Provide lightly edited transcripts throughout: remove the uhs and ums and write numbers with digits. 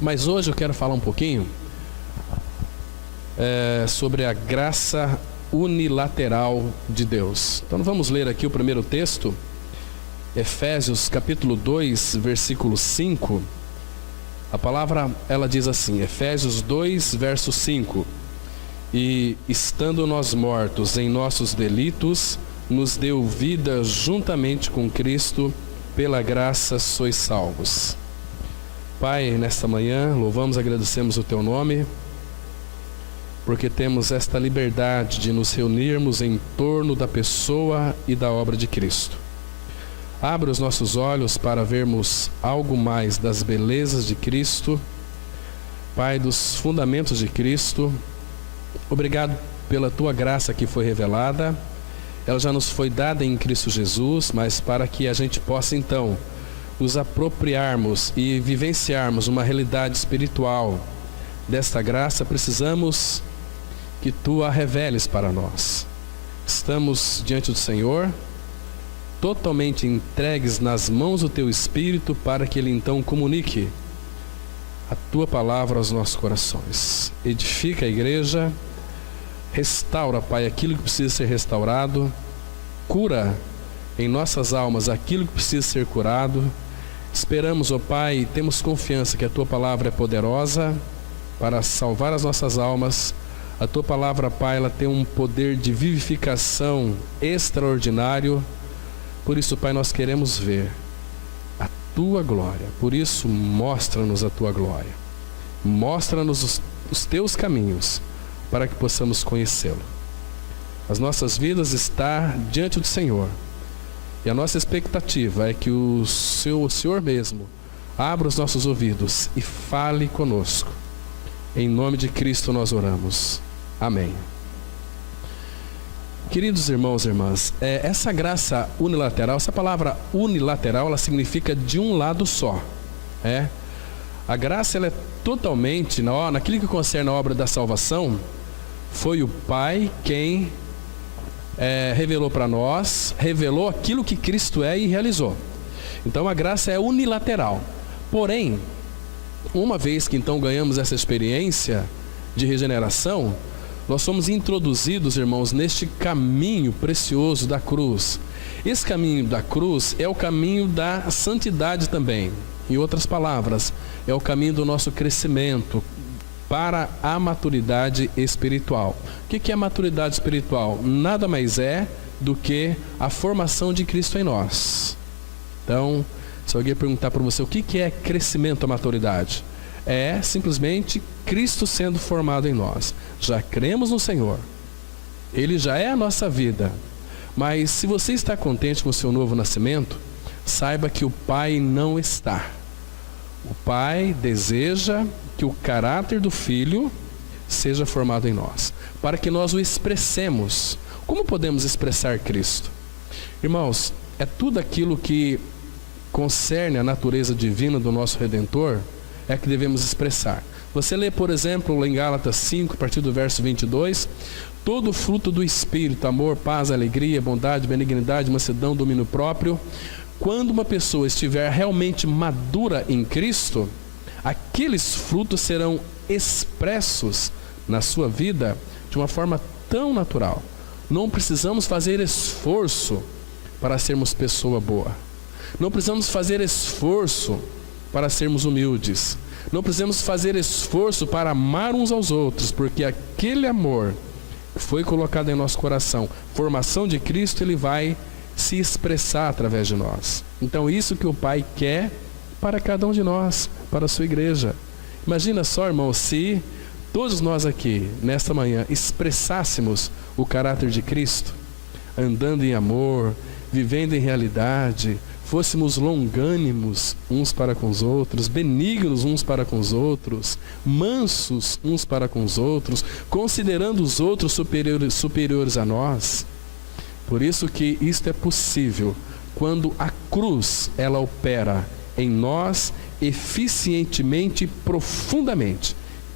Mas hoje eu quero falar um pouquinho sobre a graça unilateral de Deus. Então vamos ler aqui o primeiro texto, Efésios capítulo 2, versículo 5. A palavra, ela diz assim, Efésios 2, verso 5: E estando nós mortos em nossos delitos, nos deu vida juntamente com Cristo, pela graça sois salvos. Pai, nesta manhã, louvamos e agradecemos o Teu nome, porque temos esta liberdade de nos reunirmos em torno da pessoa e da obra de Cristo. Abra os nossos olhos para vermos algo mais das belezas de Cristo, Pai, dos fundamentos de Cristo. Obrigado pela Tua graça que foi revelada. Ela já nos foi dada em Cristo Jesus, mas para que a gente possa então nos apropriarmos e vivenciarmos uma realidade espiritual desta graça, precisamos que Tu a reveles para nós. Estamos diante do Senhor, totalmente entregues nas mãos do Teu Espírito, para que Ele então comunique a Tua palavra aos nossos corações. Edifica a igreja, restaura, Pai, aquilo que precisa ser restaurado, cura em nossas almas aquilo que precisa ser curado. Esperamos, ó Pai, e temos confiança que a Tua palavra é poderosa para salvar as nossas almas. A Tua palavra, Pai, ela tem um poder de vivificação extraordinário. Por isso, Pai, nós queremos ver a Tua glória. Por isso, mostra-nos a Tua glória. Mostra-nos os Teus caminhos, para que possamos conhecê-lo. As nossas vidas estão diante do Senhor. E a nossa expectativa é que o Senhor mesmo abra os nossos ouvidos e fale conosco. Em nome de Cristo nós oramos. Amém. Queridos irmãos e irmãs, essa graça unilateral, essa palavra unilateral, ela significa de um lado só. A graça, ela é totalmente, naquilo que concerne a obra da salvação, foi o Pai quem revelou para nós, revelou aquilo que Cristo é e realizou. Então a graça é unilateral. Porém, uma vez que então ganhamos essa experiência de regeneração, nós somos introduzidos, irmãos, neste caminho precioso da cruz. Esse caminho da cruz é o caminho da santidade também. Em outras palavras, é o caminho do nosso crescimento para a maturidade espiritual. O que é maturidade espiritual? Nada mais é do que a formação de Cristo em nós. Então, se alguém perguntar para você o que é crescimento à maturidade, é simplesmente Cristo sendo formado em nós. Já cremos no Senhor, Ele já é a nossa vida. Mas se você está contente com o seu novo nascimento, saiba que o Pai não está. O Pai deseja que o caráter do Filho seja formado em nós, para que nós o expressemos. Como podemos expressar Cristo? Irmãos, é tudo aquilo que concerne a natureza divina do nosso Redentor, é que devemos expressar. Você lê, por exemplo, em Gálatas 5, a partir do verso 22, todo o fruto do Espírito, amor, paz, alegria, bondade, benignidade, mansidão, domínio próprio. Quando uma pessoa estiver realmente madura em Cristo, aqueles frutos serão expressos na sua vida de uma forma tão natural. Não precisamos fazer esforço para sermos pessoa boa. Não precisamos fazer esforço para sermos humildes. Não precisamos fazer esforço para amar uns aos outros, porque aquele amor que foi colocado em nosso coração, formação de Cristo, ele vai se expressar através de nós. Então isso que o Pai quer para cada um de nós, para a sua igreja. Imagina só, irmão, se todos nós aqui, nesta manhã, expressássemos o caráter de Cristo, andando em amor, vivendo em realidade, fôssemos longânimos uns para com os outros, benignos uns para com os outros, mansos uns para com os outros, considerando os outros superiores a nós. Por isso que isto é possível quando a cruz, ela opera em nós eficientemente e profundamente,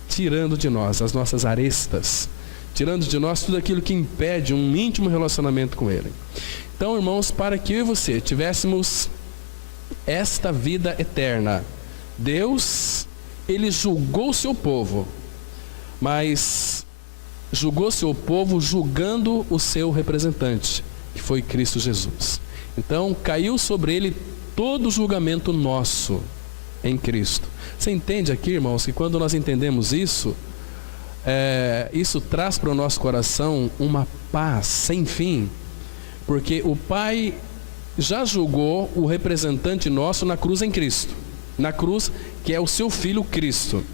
tirando de nós as nossas arestas, tirando de nós tudo aquilo que impede um íntimo relacionamento com Ele. Então, irmãos, para que eu e você tivéssemos esta vida eterna, Deus ele julgou o seu povo, mas julgou seu povo julgando o seu representante, que foi Cristo Jesus. Então caiu sobre ele todo o julgamento nosso em Cristo. Você entende aqui, irmãos, que quando nós entendemos isso, isso traz para o nosso coração uma paz sem fim, porque o Pai já julgou o representante nosso na cruz em Cristo, na cruz que é o seu Filho Cristo.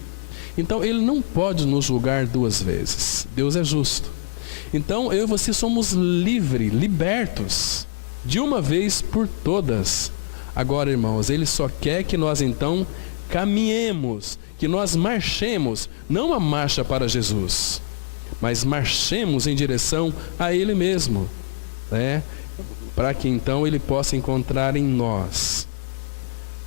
Então ele não pode nos julgar duas vezes. Deus é justo. Então eu e você somos livres, libertos, de uma vez por todas. Agora, irmãos, ele só quer que nós então caminhemos, que nós marchemos, não uma marcha para Jesus, mas marchemos em direção a Ele mesmo, né? Para que então Ele possa encontrar em nós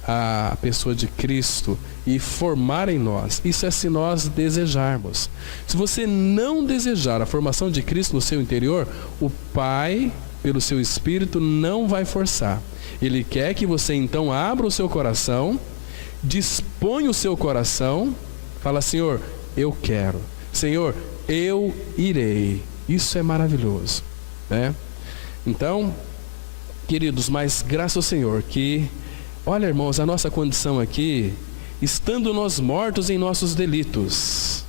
a pessoa de Cristo e formar em nós. Isso é se nós desejarmos. Se você não desejar a formação de Cristo no seu interior, o Pai, pelo seu Espírito, não vai forçar. Ele quer que você então abra o seu coração, disponha o seu coração, fala: Senhor, eu quero. Senhor, eu irei. Isso é maravilhoso, né? Então, queridos, mas graças ao Senhor que, olha, irmãos, a nossa condição aqui, estando nós mortos em nossos delitos.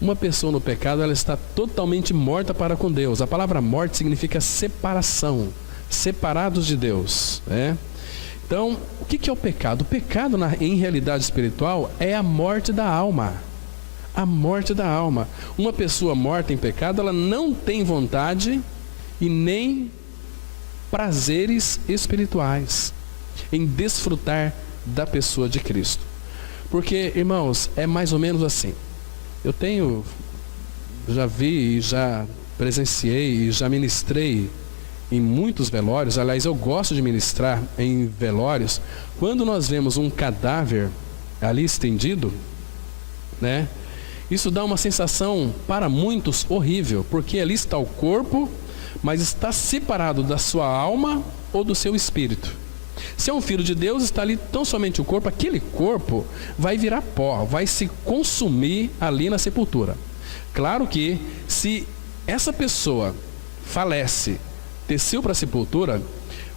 Uma pessoa no pecado, ela está totalmente morta para com Deus. A palavra morte significa separação, separados de Deus, né? Então, o que é o pecado? O pecado, em realidade espiritual, é a morte da alma. A morte da alma. Uma pessoa morta em pecado, ela não tem vontade e nem prazeres espirituais em desfrutar da pessoa de Cristo. Porque, irmãos, é mais ou menos assim. Eu já vi, já presenciei e já ministrei em muitos velórios. Aliás, eu gosto de ministrar em velórios. Quando nós vemos um cadáver ali estendido, né? Isso dá uma sensação para muitos horrível, porque ali está o corpo, mas está separado da sua alma ou do seu espírito. Se é um filho de Deus, está ali tão somente o corpo. Aquele corpo vai virar pó, vai se consumir ali na sepultura. Claro que se essa pessoa falece, desceu para a sepultura,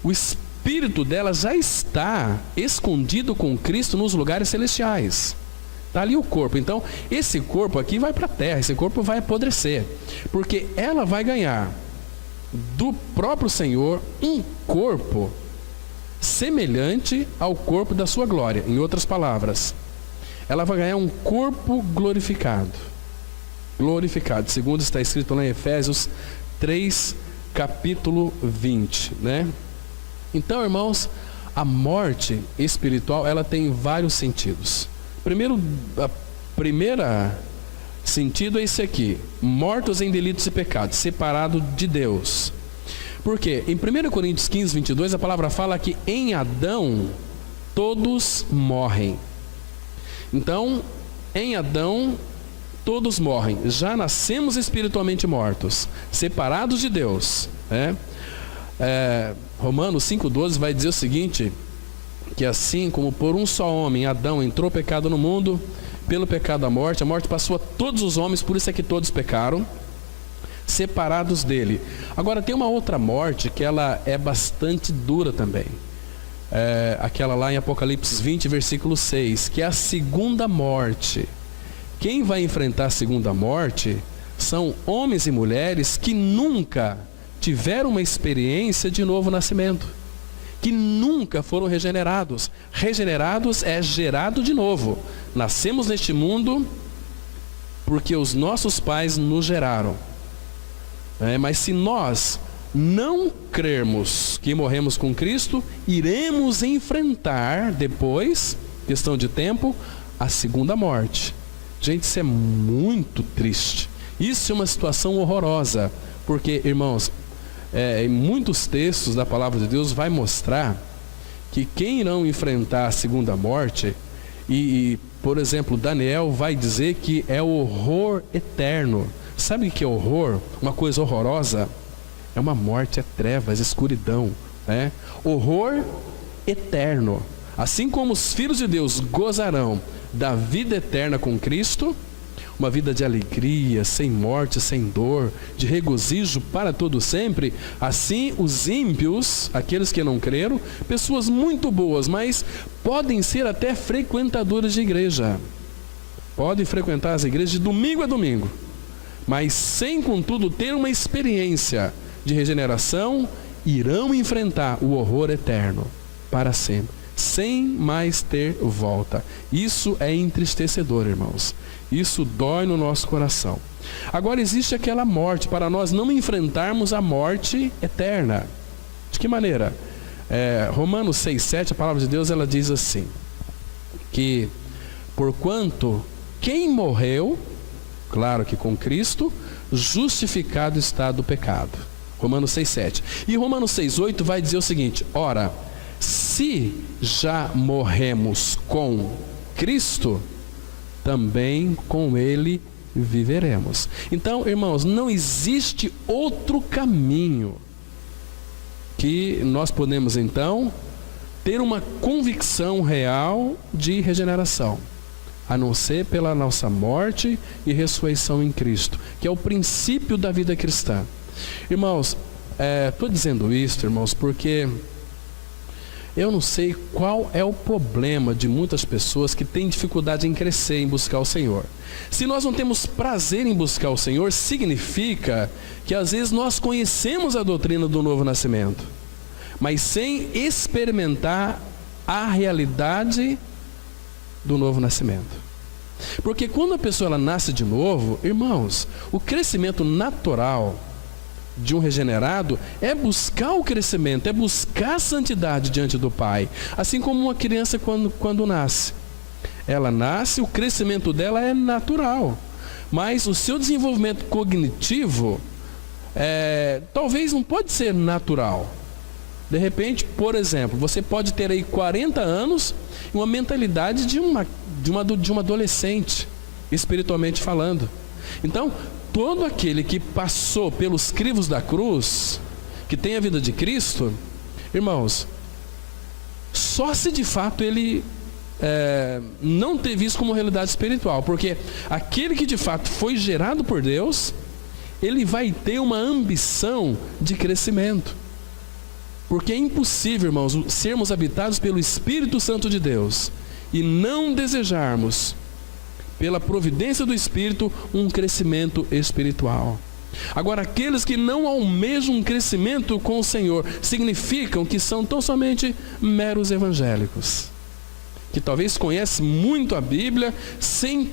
o espírito dela já está escondido com Cristo nos lugares celestiais. Está ali o corpo. Então, esse corpo aqui vai para a terra, esse corpo vai apodrecer, porque ela vai ganhar do próprio Senhor um corpo semelhante ao corpo da sua glória. Em outras palavras, ela vai ganhar um corpo glorificado. Glorificado, segundo está escrito lá em Efésios 3, capítulo 20, né? Então, irmãos, a morte espiritual, ela tem vários sentidos. A primeira sentido é esse aqui: mortos em delitos e pecados, separado de Deus. Porque em 1 Coríntios 15, 22, a palavra fala que em Adão todos morrem. Então, em Adão todos morrem. Já nascemos espiritualmente mortos, separados de Deus, né? Romanos 5,12 vai dizer o seguinte: que assim como por um só homem, Adão, entrou o pecado no mundo, pelo pecado a morte passou a todos os homens, por isso é que todos pecaram, separados dele. Agora tem uma outra morte que ela é bastante dura também, aquela lá em Apocalipse 20, versículo 6, que é a segunda morte. Quem vai enfrentar a segunda morte são homens e mulheres que nunca tiveram uma experiência de novo nascimento, que nunca foram regenerados. Regenerados é gerado de novo. Nascemos neste mundo porque os nossos pais nos geraram. Mas se nós não crermos que morremos com Cristo, iremos enfrentar depois, questão de tempo, a segunda morte. Gente, isso é muito triste. Isso é uma situação horrorosa, porque, irmãos, em muitos textos da palavra de Deus vai mostrar que quem irão enfrentar a segunda morte, por exemplo, Daniel vai dizer que é o horror eterno. Sabe o que é horror? Uma coisa horrorosa? É uma morte, é trevas, escuridão, né? Horror eterno. assim como os filhos de Deus gozarão da vida eterna com Cristo, uma vida de alegria, sem morte, sem dor, de regozijo para todo sempre, assim os ímpios, aqueles que não creram, pessoas muito boas, mas podem ser até frequentadores de igreja, podem frequentar as igrejas de domingo a domingo, mas sem contudo ter uma experiência de regeneração, irão enfrentar o horror eterno para sempre, sem mais ter volta. Isso é entristecedor, irmãos. Isso dói no nosso coração. Agora existe aquela morte, para nós não enfrentarmos a morte eterna. De que maneira? Romanos 6,7, a palavra de Deus, ela diz assim, que porquanto quem morreu, claro que com Cristo, justificado está do pecado. Romanos 6,7. E Romanos 6,8 vai dizer o seguinte: ora, se já morremos com Cristo, também com Ele viveremos. Então, irmãos, não existe outro caminho que nós podemos, então, ter uma convicção real de regeneração, a não ser pela nossa morte e ressurreição em Cristo, que é o princípio da vida cristã. Irmãos, estou dizendo isso, irmãos, porque eu não sei qual é o problema de muitas pessoas que têm dificuldade em crescer, em buscar o Senhor. Se nós não temos prazer em buscar o Senhor, significa que às vezes nós conhecemos a doutrina do novo nascimento, mas sem experimentar a realidade do novo nascimento. Porque quando a pessoa ela nasce de novo, irmãos, o crescimento natural de um regenerado é buscar o crescimento, é buscar a santidade diante do Pai. Assim como uma criança quando nasce, ela nasce, o crescimento dela é natural, mas o seu desenvolvimento cognitivo talvez não pode ser natural. De repente, por exemplo, você pode ter aí 40 anos e uma mentalidade de uma adolescente, espiritualmente falando. Então, todo aquele que passou pelos crivos da cruz, que tem a vida de Cristo, irmãos, só se de fato ele não teve isso como realidade espiritual, porque aquele que de fato foi gerado por Deus, ele vai ter uma ambição de crescimento, porque é impossível, irmãos, sermos habitados pelo Espírito Santo de Deus e não desejarmos, pela providência do Espírito, um crescimento espiritual. Agora, aqueles que não almejam um crescimento com o Senhor, significam que são tão somente meros evangélicos, que talvez conhecem muito a Bíblia, sem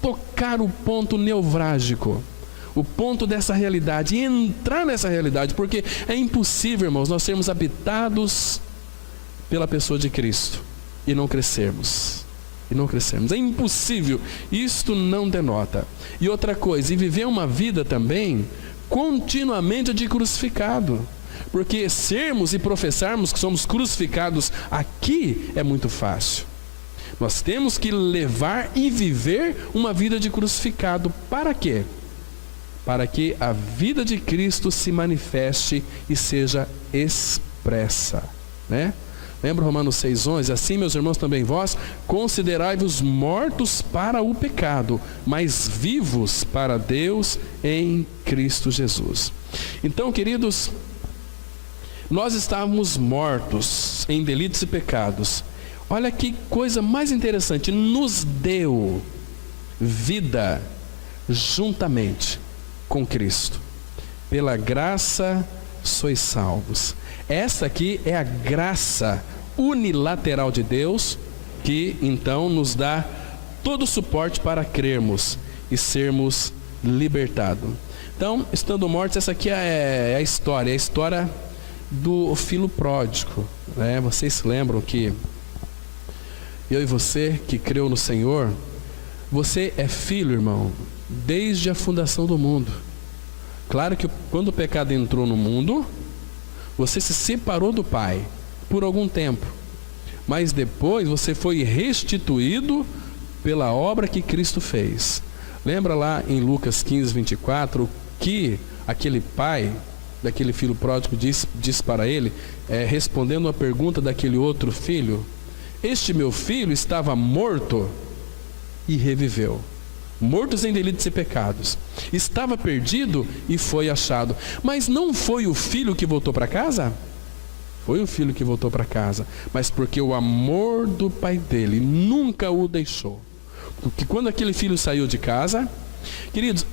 tocar o ponto nevrálgico, o ponto dessa realidade, e entrar nessa realidade, porque é impossível, irmãos, nós sermos habitados pela pessoa de Cristo e não crescermos. É impossível, isto não denota. E outra coisa, e viver uma vida também continuamente de crucificado, porque sermos e professarmos que somos crucificados aqui é muito fácil. Nós temos que levar e viver uma vida de crucificado. Para quê? Para que a vida de Cristo se manifeste e seja expressa, né? Lembra Romanos 6,11? Assim, meus irmãos, também vós, considerai-vos mortos para o pecado, mas vivos para Deus em Cristo Jesus. Então, queridos, nós estávamos mortos em delitos e pecados. Olha que coisa mais interessante, nos deu vida juntamente com Cristo. Pela graça sois salvos. Essa aqui é a graça unilateral de Deus, que então nos dá todo o suporte para crermos e sermos libertados. Então, estando mortos, essa aqui é a história do filho pródigo, né? Vocês se lembram que eu e você que creu no Senhor, você é filho, irmão, desde a fundação do mundo. Claro que quando o pecado entrou no mundo, você se separou do Pai por algum tempo, mas depois você foi restituído pela obra que Cristo fez. Lembra lá em Lucas 15:24 que aquele pai daquele filho pródigo diz para ele, respondendo a pergunta daquele outro filho: Este meu filho estava morto e reviveu. Mortos em delitos e pecados. Estava perdido e foi achado. Mas não foi o filho que voltou para casa? Foi o filho que voltou para casa. Mas porque o amor do pai dele nunca o deixou. Porque quando aquele filho saiu de casa, queridos,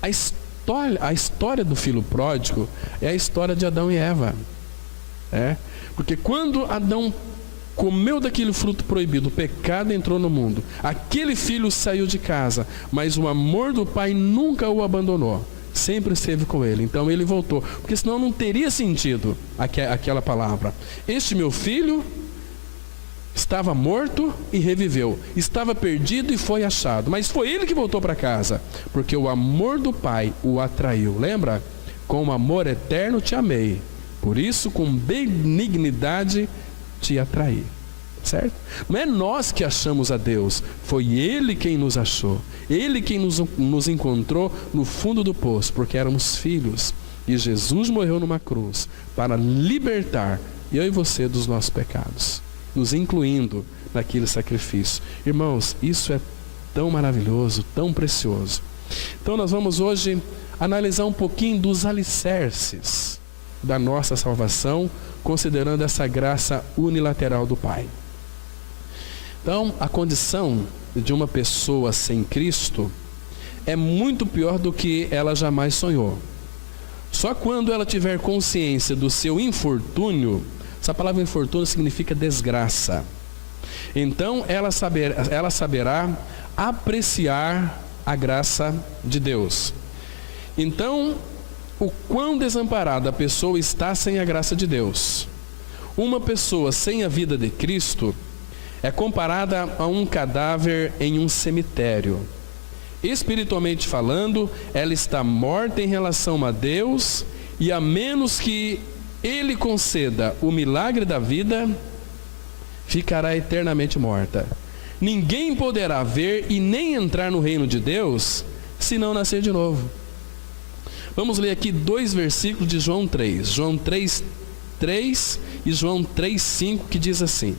a história do filho pródigo é a história de Adão e Eva. Porque quando Adão comeu daquele fruto proibido, o pecado entrou no mundo. Aquele filho saiu de casa, mas o amor do pai nunca o abandonou. Sempre esteve com ele. Então ele voltou, porque senão não teria sentido aquela palavra. Este meu filho estava morto e reviveu. Estava perdido e foi achado. Mas foi ele que voltou para casa, porque o amor do pai o atraiu. Lembra? Com amor eterno te amei. Por isso, com benignidade te atrair, certo? Não é nós que achamos a Deus, foi Ele quem nos achou, Ele quem nos encontrou no fundo do poço, porque éramos filhos, e Jesus morreu numa cruz para libertar eu e você dos nossos pecados, nos incluindo naquele sacrifício. Irmãos, isso é tão maravilhoso, tão precioso. Então nós vamos hoje analisar um pouquinho dos alicerces da nossa salvação, considerando essa graça unilateral do Pai. Então, a condição de uma pessoa sem Cristo é muito pior do que ela jamais sonhou. Só quando ela tiver consciência do seu infortúnio, essa palavra infortúnio significa desgraça, então ela saberá apreciar a graça de Deus. Então, o quão desamparada a pessoa está sem a graça de Deus. Uma pessoa sem a vida de Cristo é comparada a um cadáver em um cemitério. Espiritualmente falando, ela está morta em relação a Deus, e a menos que Ele conceda o milagre da vida, ficará eternamente morta. Ninguém poderá ver e nem entrar no reino de Deus se não nascer de novo. Vamos ler aqui 2 versículos de João 3. João 3:3 e João 3:5, que diz assim: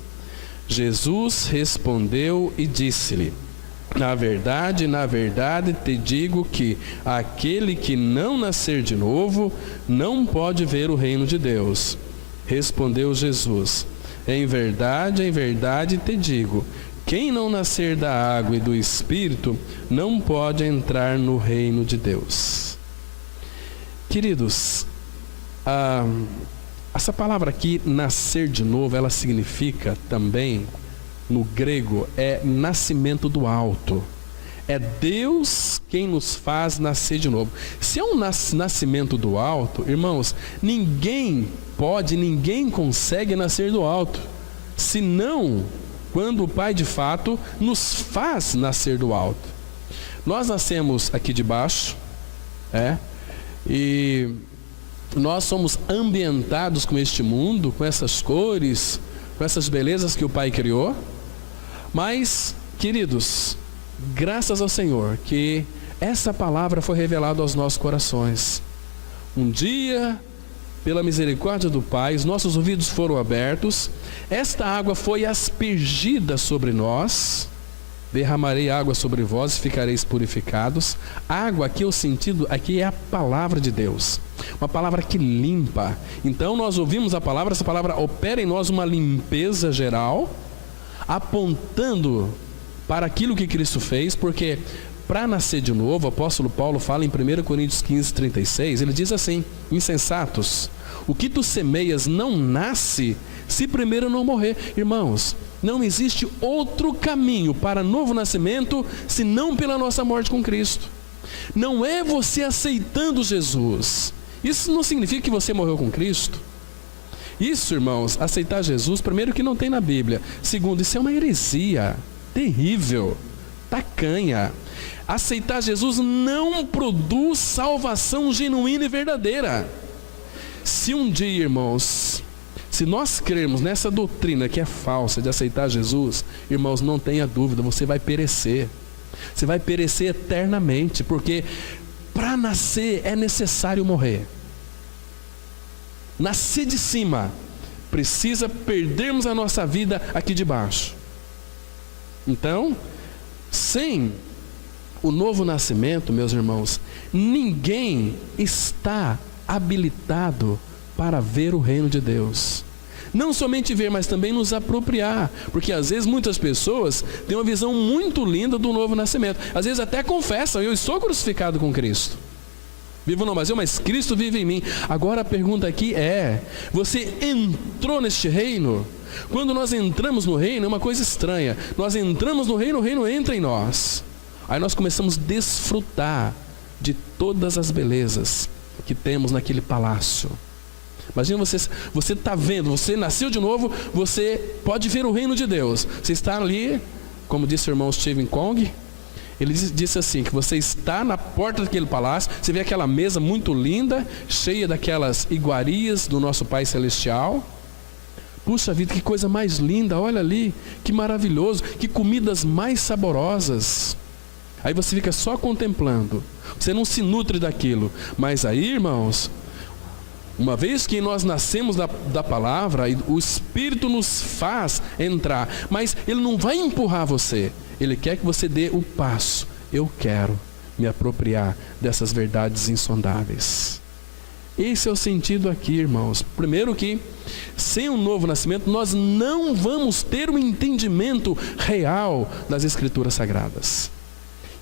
Jesus respondeu e disse-lhe: na verdade, te digo que aquele que não nascer de novo não pode ver o reino de Deus. Respondeu Jesus: em verdade te digo, quem não nascer da água e do Espírito não pode entrar no reino de Deus. Queridos, essa palavra aqui, nascer de novo, ela significa também, no grego, é nascimento do alto. É Deus quem nos faz nascer de novo. Se é um nascimento do alto, irmãos, ninguém consegue nascer do alto, senão quando o Pai de fato nos faz nascer do alto. Nós nascemos aqui de baixo, e nós somos ambientados com este mundo, com essas cores, com essas belezas que o Pai criou. Mas, queridos, graças ao Senhor que essa palavra foi revelada aos nossos corações. Um dia, pela misericórdia do Pai, os nossos ouvidos foram abertos, esta água foi aspergida sobre nós. Derramarei água sobre vós e ficareis purificados. Água, aqui o sentido, aqui é a palavra de Deus, uma palavra que limpa. Então nós ouvimos a palavra, essa palavra opera em nós uma limpeza geral, apontando para aquilo que Cristo fez, porque para nascer de novo, o apóstolo Paulo fala em 1 Coríntios 15:36, ele diz assim: insensatos, o que tu semeias não nasce se primeiro não morrer. Irmãos, não existe outro caminho para novo nascimento senão pela nossa morte com Cristo. Não é você aceitando Jesus. Isso não significa que você morreu com Cristo. Isso, irmãos, aceitar Jesus, primeiro, que não tem na Bíblia. Segundo, isso é uma heresia terrível, tacanha. Aceitar Jesus não produz salvação genuína e verdadeira. Se um dia, irmãos, se nós crermos nessa doutrina que é falsa de aceitar Jesus, irmãos, não tenha dúvida, você vai perecer. Você vai perecer eternamente, porque para nascer é necessário morrer. Nascer de cima precisa perdermos a nossa vida aqui debaixo. Então, sem o novo nascimento, meus irmãos, ninguém está habilitado para ver o reino de Deus. Não somente ver, mas também nos apropriar. Porque às vezes muitas pessoas têm uma visão muito linda do novo nascimento. Às vezes até confessam: eu estou crucificado com Cristo. Vivo não mais eu, mas Cristo vive em mim. Agora a pergunta aqui é: você entrou neste reino? Quando nós entramos no reino, é uma coisa estranha. Nós entramos no reino, o reino entra em nós. Aí nós começamos a desfrutar de todas as belezas que temos naquele palácio. Imagina você está vendo, você nasceu de novo, você pode ver o reino de Deus. Você está ali, como disse o irmão Stephen Kong, ele disse assim, que você está na porta daquele palácio, você vê aquela mesa muito linda, cheia daquelas iguarias do nosso Pai Celestial. Puxa vida, que coisa mais linda, olha ali, que maravilhoso, que comidas mais saborosas. Aí você fica só contemplando, você não se nutre daquilo. Mas aí, irmãos, uma vez que nós nascemos da palavra, o Espírito nos faz entrar, mas Ele não vai empurrar você, Ele quer que você dê o passo. Eu quero me apropriar dessas verdades insondáveis. Esse é o sentido aqui, irmãos. Primeiro que, sem um novo nascimento, nós não vamos ter um entendimento real das Escrituras Sagradas.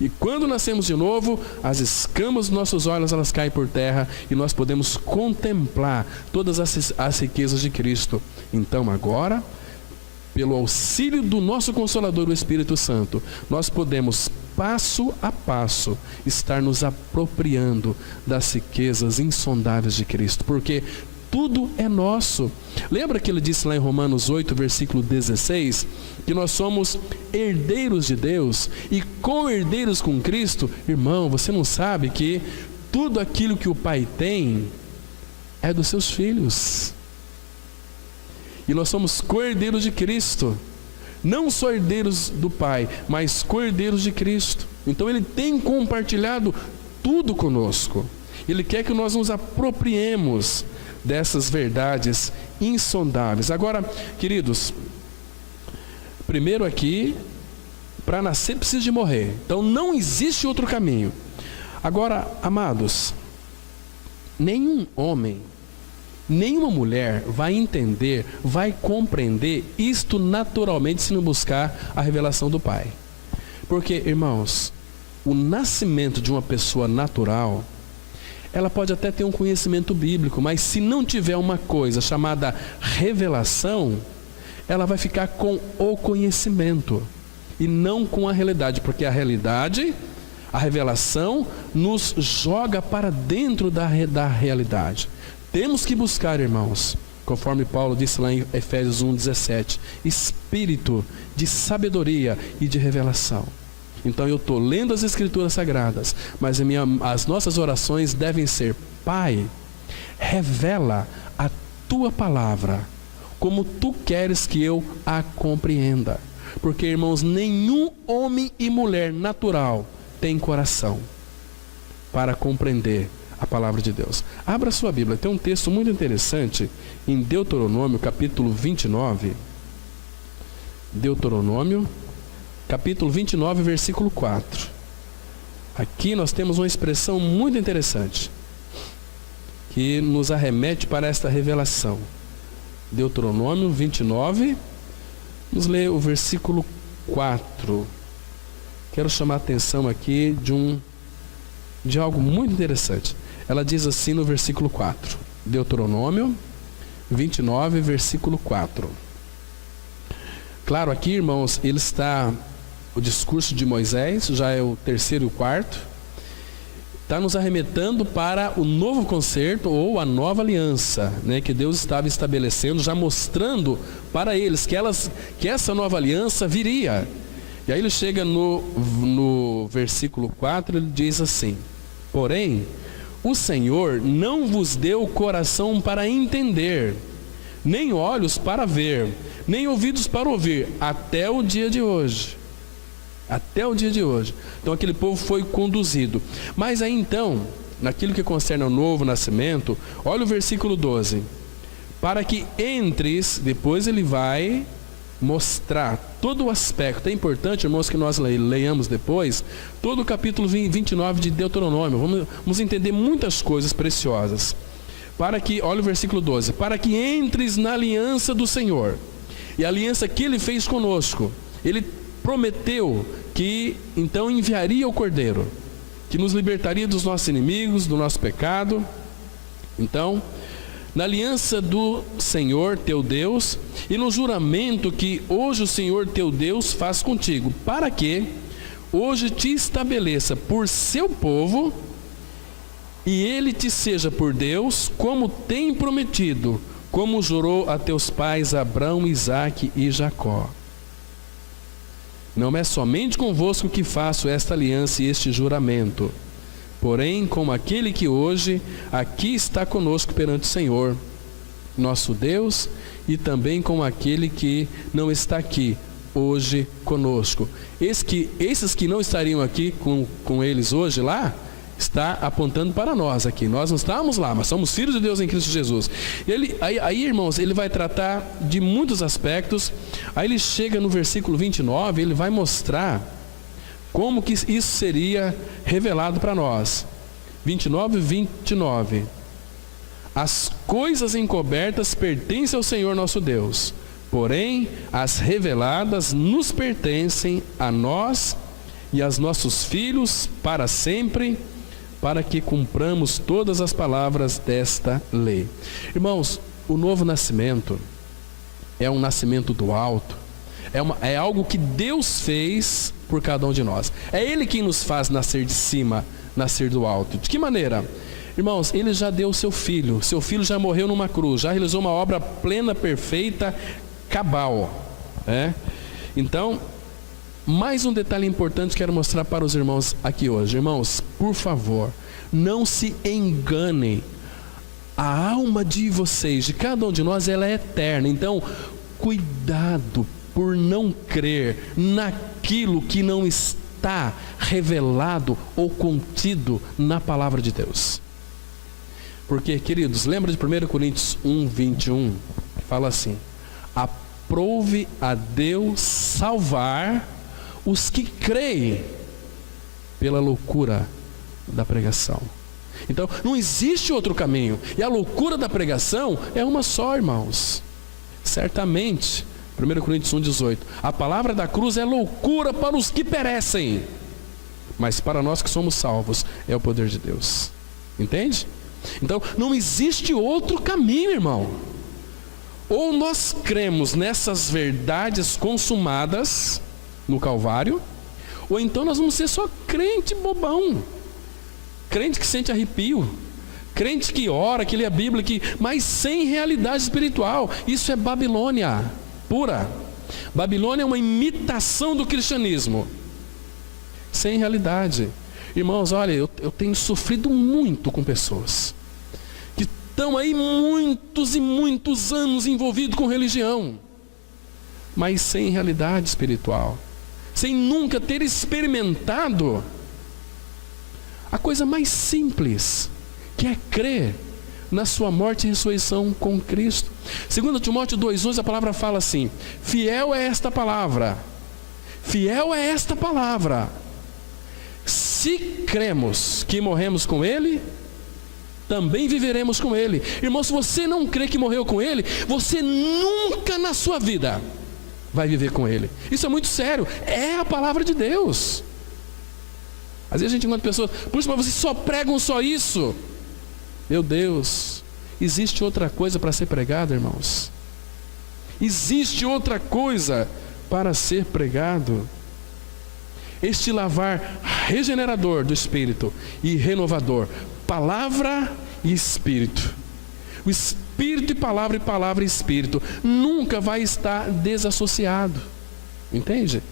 E quando nascemos de novo, as escamas dos nossos olhos, elas caem por terra e nós podemos contemplar todas as riquezas de Cristo. Então agora, pelo auxílio do nosso Consolador, o Espírito Santo, nós podemos, passo a passo, estar nos apropriando das riquezas insondáveis de Cristo, porque tudo é nosso. Lembra que ele disse lá em Romanos 8, versículo 16, que nós somos herdeiros de Deus e co-herdeiros com Cristo? Irmão, você não sabe que tudo aquilo que o Pai tem é dos seus filhos? E nós somos co-herdeiros de Cristo, não só herdeiros do Pai, mas co-herdeiros de Cristo. Então Ele tem compartilhado tudo conosco. Ele quer que nós nos apropriemos dessas verdades insondáveis. Agora, queridos, primeiro aqui, para nascer precisa de morrer. Então não existe outro caminho. Agora, amados, nenhum homem, nenhuma mulher vai entender, vai compreender isto naturalmente se não buscar a revelação do Pai. Porque, irmãos, o nascimento de uma pessoa natural, ela pode até ter um conhecimento bíblico, mas se não tiver uma coisa chamada revelação, ela vai ficar com o conhecimento e não com a realidade, porque a realidade, a revelação, nos joga para dentro da realidade. Temos que buscar, irmãos, conforme Paulo disse lá em Efésios 1:17, espírito de sabedoria e de revelação. Então eu estou lendo as Escrituras Sagradas, mas as nossas orações devem ser: Pai, revela a Tua palavra, como Tu queres que eu a compreenda. Porque, irmãos, nenhum homem e mulher natural tem coração para compreender a palavra de Deus. Abra sua Bíblia, tem um texto muito interessante em Deuteronômio, capítulo 29. Deuteronômio, capítulo 29, versículo 4. Aqui nós temos uma expressão muito interessante que nos arremete para esta revelação. Deuteronômio 29, vamos ler o versículo 4. Quero chamar a atenção aqui de algo muito interessante. Ela diz assim no versículo 4. Deuteronômio 29, versículo 4. Claro, aqui, irmãos, ele está... O discurso de Moisés, já é o terceiro e o quarto, está nos arremetendo para o novo concerto ou a nova aliança, né, que Deus estava estabelecendo, já mostrando para eles que essa nova aliança viria. E aí ele chega no versículo 4, ele diz assim: porém, o Senhor não vos deu coração para entender, nem olhos para ver, nem ouvidos para ouvir, até o dia de hoje. Até o dia de hoje. Então aquele povo foi conduzido. Mas aí então, naquilo que concerne ao novo nascimento, olha o versículo 12. para que entres, depois ele vai mostrar todo o aspecto. É importante, irmãos, que nós leiamos depois todo o capítulo 29 de Deuteronômio. Vamos entender muitas coisas preciosas. Para que, olha o versículo 12, para que entres na aliança do Senhor. E a aliança que ele fez conosco, ele prometeu que então enviaria o Cordeiro, que nos libertaria dos nossos inimigos, do nosso pecado. Então, na aliança do Senhor teu Deus e no juramento que hoje o Senhor teu Deus faz contigo, para que hoje te estabeleça por seu povo e ele te seja por Deus, como tem prometido, como jurou a teus pais Abraão, Isaque e Jacó. Não é somente convosco que faço esta aliança e este juramento, porém como aquele que hoje aqui está conosco perante o Senhor, nosso Deus, e também com aquele que não está aqui hoje conosco. Esses que não estariam aqui com eles hoje lá, está apontando para nós aqui. Nós não estamos lá, mas somos filhos de Deus em Cristo Jesus. Aí, irmãos, ele vai tratar de muitos aspectos. Aí ele chega no versículo 29, ele vai mostrar como que isso seria revelado para nós. 29. As coisas encobertas pertencem ao Senhor nosso Deus, porém as reveladas nos pertencem a nós e aos nossos filhos para sempre, para que cumpramos todas as palavras desta lei. Irmãos, o novo nascimento é um nascimento do alto, é algo que Deus fez por cada um de nós. É Ele quem nos faz nascer de cima, nascer do alto. De que maneira? Irmãos, Ele já deu o seu filho já morreu numa cruz, já realizou uma obra plena, perfeita, cabal. Então, mais um detalhe importante que quero mostrar para os irmãos aqui hoje. Irmãos, por favor, não se enganem. A alma de vocês, de cada um de nós, ela é eterna. Então, cuidado por não crer naquilo que não está revelado ou contido na palavra de Deus. Porque, queridos, lembra de 1 Coríntios 1:21? Fala assim: aprove a Deus salvar os que creem pela loucura da pregação. Então, não existe outro caminho. E a loucura da pregação é uma só, irmãos. Certamente, 1 Coríntios 1:18, a palavra da cruz é loucura para os que perecem, mas para nós que somos salvos é o poder de Deus. Entende? Então, não existe outro caminho, irmão. Ou nós cremos nessas verdades consumadas no Calvário, ou então nós vamos ser só crente bobão, crente que sente arrepio, crente que ora, que lê a Bíblia, mas sem realidade espiritual. Isso é Babilônia pura. Babilônia é uma imitação do cristianismo, sem realidade. Irmãos, olha, eu tenho sofrido muito com pessoas que estão aí muitos e muitos anos envolvidos com religião, mas sem realidade espiritual, sem nunca ter experimentado a coisa mais simples, que é crer na sua morte e ressurreição com Cristo. 2 Timóteo 2:11, a palavra fala assim: fiel é esta palavra, fiel é esta palavra. Se cremos que morremos com Ele, também viveremos com Ele. Irmão, se você não crê que morreu com Ele, você nunca na sua vida vai viver com Ele. Isso é muito sério, é a palavra de Deus. Às vezes a gente encontra pessoas: puxa, mas vocês só pregam só isso. Meu Deus, existe outra coisa para ser pregada, irmãos. Existe outra coisa para ser pregado. Este lavar regenerador do Espírito e renovador, palavra e Espírito. O Espírito e palavra e Espírito nunca vai estar desassociado. Entende?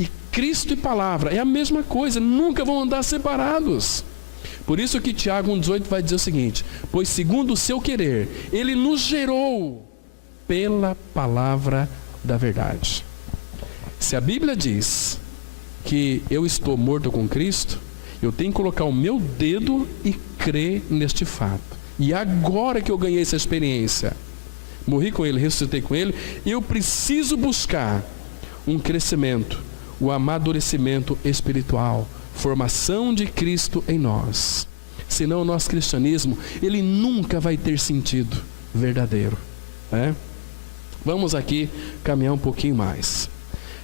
E Cristo e palavra é a mesma coisa, nunca vão andar separados. Por isso que Tiago 1,18 vai dizer o seguinte: pois segundo o seu querer, Ele nos gerou pela palavra da verdade. Se a Bíblia diz que eu estou morto com Cristo, eu tenho que colocar o meu dedo e crer neste fato. E agora que eu ganhei essa experiência, morri com Ele, ressuscitei com Ele, eu preciso buscar um crescimento, o amadurecimento espiritual, formação de Cristo em nós. Senão o nosso cristianismo, ele nunca vai ter sentido verdadeiro, né? Vamos aqui caminhar um pouquinho mais.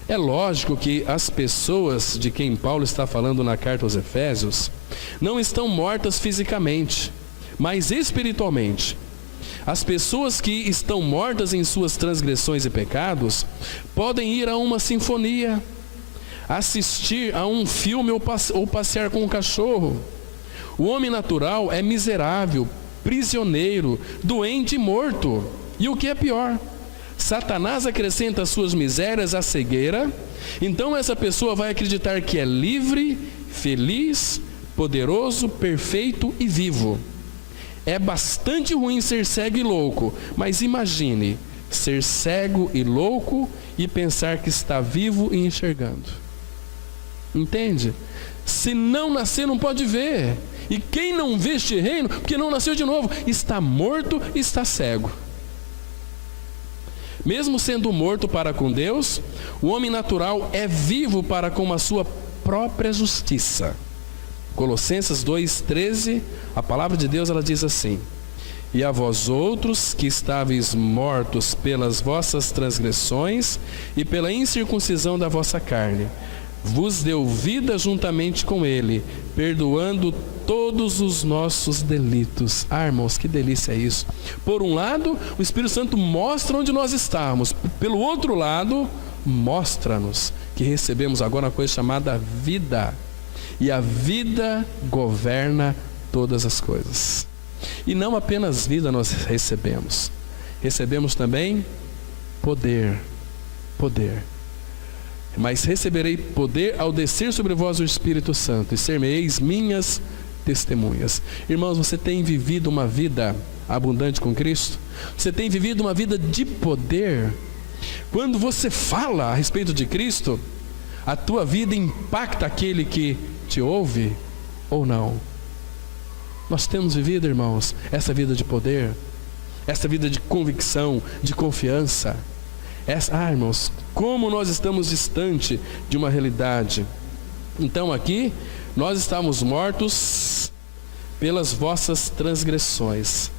É lógico que as pessoas de quem Paulo está falando na carta aos Efésios não estão mortas fisicamente, mas espiritualmente. As pessoas que estão mortas em suas transgressões e pecados podem ir a uma sinfonia, assistir a um filme ou passear com um cachorro. O homem natural é miserável, prisioneiro, doente e morto. E o que é pior, Satanás acrescenta às suas misérias a cegueira. Então essa pessoa vai acreditar que é livre, feliz, poderoso, perfeito e vivo. É bastante ruim ser cego e louco, mas imagine ser cego e louco e pensar que está vivo e enxergando. Entende? Se não nascer, não pode ver. E quem não vê este reino, porque não nasceu de novo, está morto e está cego. Mesmo sendo morto para com Deus, o homem natural é vivo para com a sua própria justiça. Colossenses 2,13, a palavra de Deus ela diz assim: e a vós outros que estáveis mortos pelas vossas transgressões e pela incircuncisão da vossa carne, vos deu vida juntamente com Ele, perdoando todos os nossos delitos. Ah, irmãos, que delícia é isso. Por um lado, o Espírito Santo mostra onde nós estamos. Pelo outro lado, mostra-nos que recebemos agora uma coisa chamada vida. E a vida governa todas as coisas. E não apenas vida nós recebemos. Recebemos também poder. Poder. Mas receberei poder ao descer sobre vós o Espírito Santo, e ser-me-eis minhas testemunhas. Irmãos, você tem vivido uma vida abundante com Cristo? Você tem vivido uma vida de poder? Quando você fala a respeito de Cristo, a tua vida impacta aquele que te ouve ou não? Nós temos vivido, irmãos, essa vida de poder, essa vida de convicção, de confiança. Irmãos, como nós estamos distante de uma realidade. Então aqui, nós estamos mortos pelas vossas transgressões.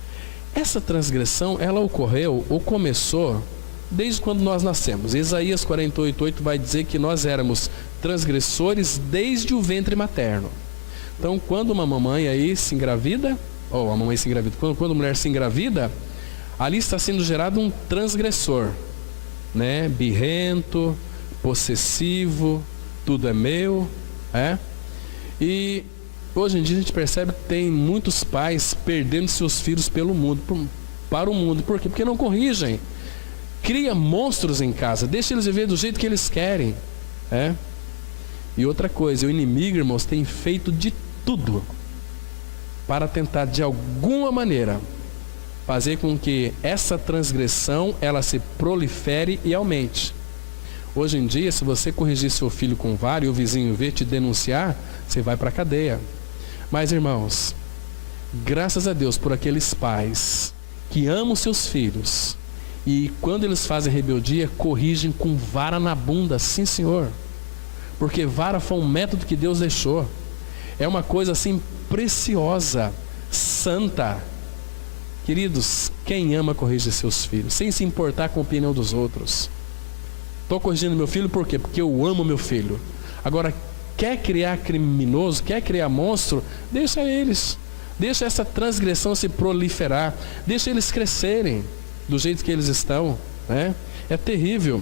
Essa transgressão, ela ocorreu ou começou desde quando nós nascemos. Isaías 48:8 vai dizer que nós éramos transgressores desde o ventre materno. Então, quando uma mamãe aí se engravida, ou a mamãe se engravida, quando a mulher se engravida, ali está sendo gerado um transgressor, né? Birrento, possessivo, tudo é meu, E hoje em dia a gente percebe que tem muitos pais perdendo seus filhos pelo mundo, para o mundo. Por quê? Porque não corrigem. Cria monstros em casa, deixa eles viver do jeito que eles querem. E outra coisa, o inimigo, irmãos, tem feito de tudo para tentar de alguma maneira fazer com que essa transgressão ela se prolifere e aumente. Hoje em dia, se você corrigir seu filho com vara e o vizinho ver te denunciar, você vai para a cadeia. Mas, irmãos, graças a Deus por aqueles pais que amam seus filhos e quando eles fazem rebeldia, corrigem com vara na bunda, sim senhor. Porque vara foi um método que Deus deixou. É uma coisa assim preciosa, santa. Queridos, quem ama corrige seus filhos, sem se importar com a opinião dos outros. Estou corrigindo meu filho por quê? Porque eu amo meu filho. Agora, quer criar criminoso, quer criar monstro, deixa eles. Deixa essa transgressão se proliferar. Deixa eles crescerem do jeito que eles estão. É terrível.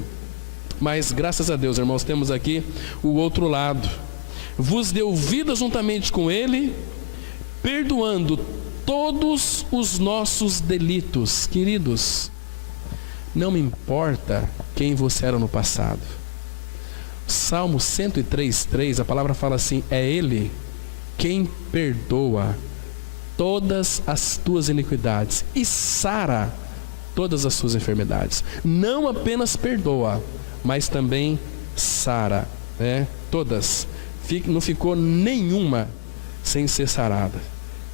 Mas graças a Deus, irmãos, temos aqui o outro lado. Vos deu vida juntamente com Ele, perdoando todos os nossos delitos. Queridos, não me importa quem você era no passado. Salmo 103:3, a palavra fala assim: é Ele quem perdoa todas as tuas iniquidades e sara todas as suas enfermidades. Não apenas perdoa, mas também sara, todas. Não ficou nenhuma sem ser sarada.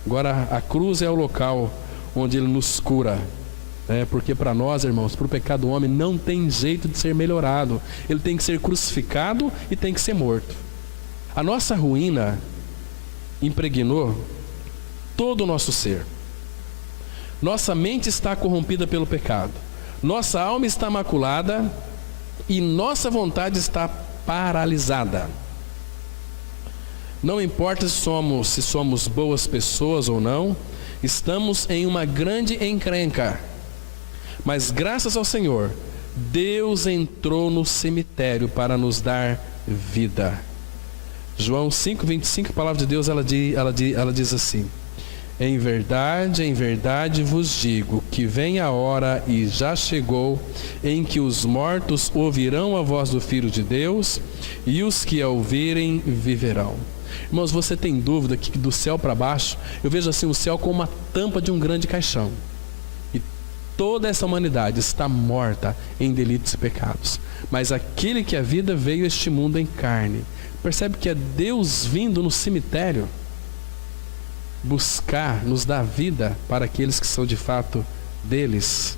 Agora a cruz é o local onde Ele nos cura. Porque para nós, irmãos, para o pecado do homem não tem jeito de ser melhorado. Ele tem que ser crucificado e tem que ser morto. A nossa ruína impregnou todo o nosso ser. Nossa mente está corrompida pelo pecado. Nossa alma está maculada e nossa vontade está paralisada. Não importa se somos boas pessoas ou não, estamos em uma grande encrenca. Mas graças ao Senhor, Deus entrou no cemitério para nos dar vida. João 5:25, a palavra de Deus, ela diz assim: em verdade vos digo que vem a hora e já chegou em que os mortos ouvirão a voz do Filho de Deus e os que a ouvirem viverão. Irmãos, você tem dúvida que do céu para baixo, eu vejo assim o céu como uma tampa de um grande caixão. E toda essa humanidade está morta em delitos e pecados. Mas aquele que a vida veio a este mundo em carne. Percebe que é Deus vindo no cemitério buscar, nos dar vida para aqueles que são de fato deles.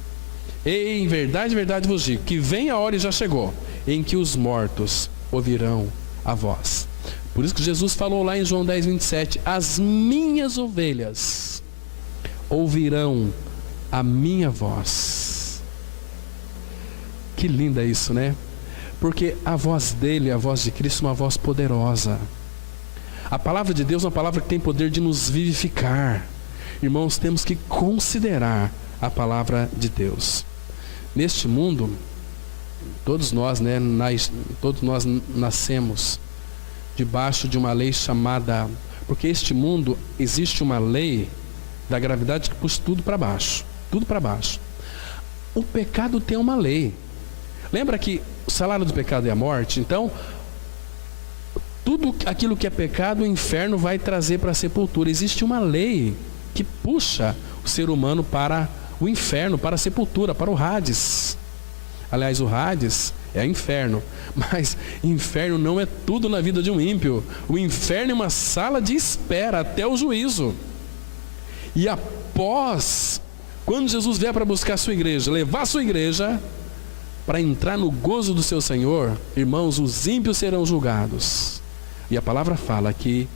E em verdade vos digo que vem a hora e já chegou, em que os mortos ouvirão a voz. Por isso que Jesus falou lá em João 10:27, as minhas ovelhas ouvirão a minha voz. Que lindo é isso, né? Porque a voz dele, a voz de Cristo, é uma voz poderosa. A palavra de Deus é uma palavra que tem poder de nos vivificar. Irmãos, temos que considerar a palavra de Deus. Neste mundo, todos nós nascemos debaixo de uma lei chamada... Porque este mundo, existe uma lei da gravidade que puxa tudo para baixo. Tudo para baixo. O pecado tem uma lei. Lembra que o salário do pecado é a morte? Então, tudo aquilo que é pecado, o inferno vai trazer para a sepultura. Existe uma lei que puxa o ser humano para o inferno, para a sepultura, para o Hades. Aliás, o Hades é inferno, mas inferno não é tudo na vida de um ímpio. O inferno é uma sala de espera até o juízo. E após, quando Jesus vier para buscar a sua igreja, levar a sua igreja para entrar no gozo do seu Senhor, irmãos, os ímpios serão julgados. E a palavra fala que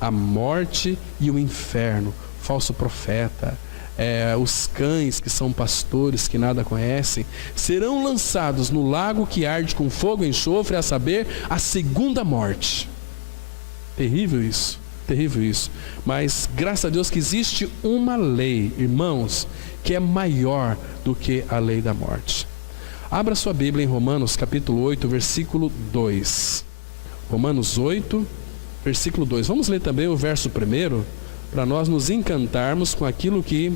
a morte e o inferno, falso profeta, os cães que são pastores que nada conhecem, serão lançados no lago que arde com fogo e enxofre, a saber, a segunda morte. Terrível isso, terrível isso. Mas graças a Deus que existe uma lei, irmãos, que é maior do que a lei da morte. Abra sua Bíblia em Romanos capítulo 8, versículo 2. Romanos 8, versículo 2. Vamos ler também o verso 1, para nós nos encantarmos com aquilo que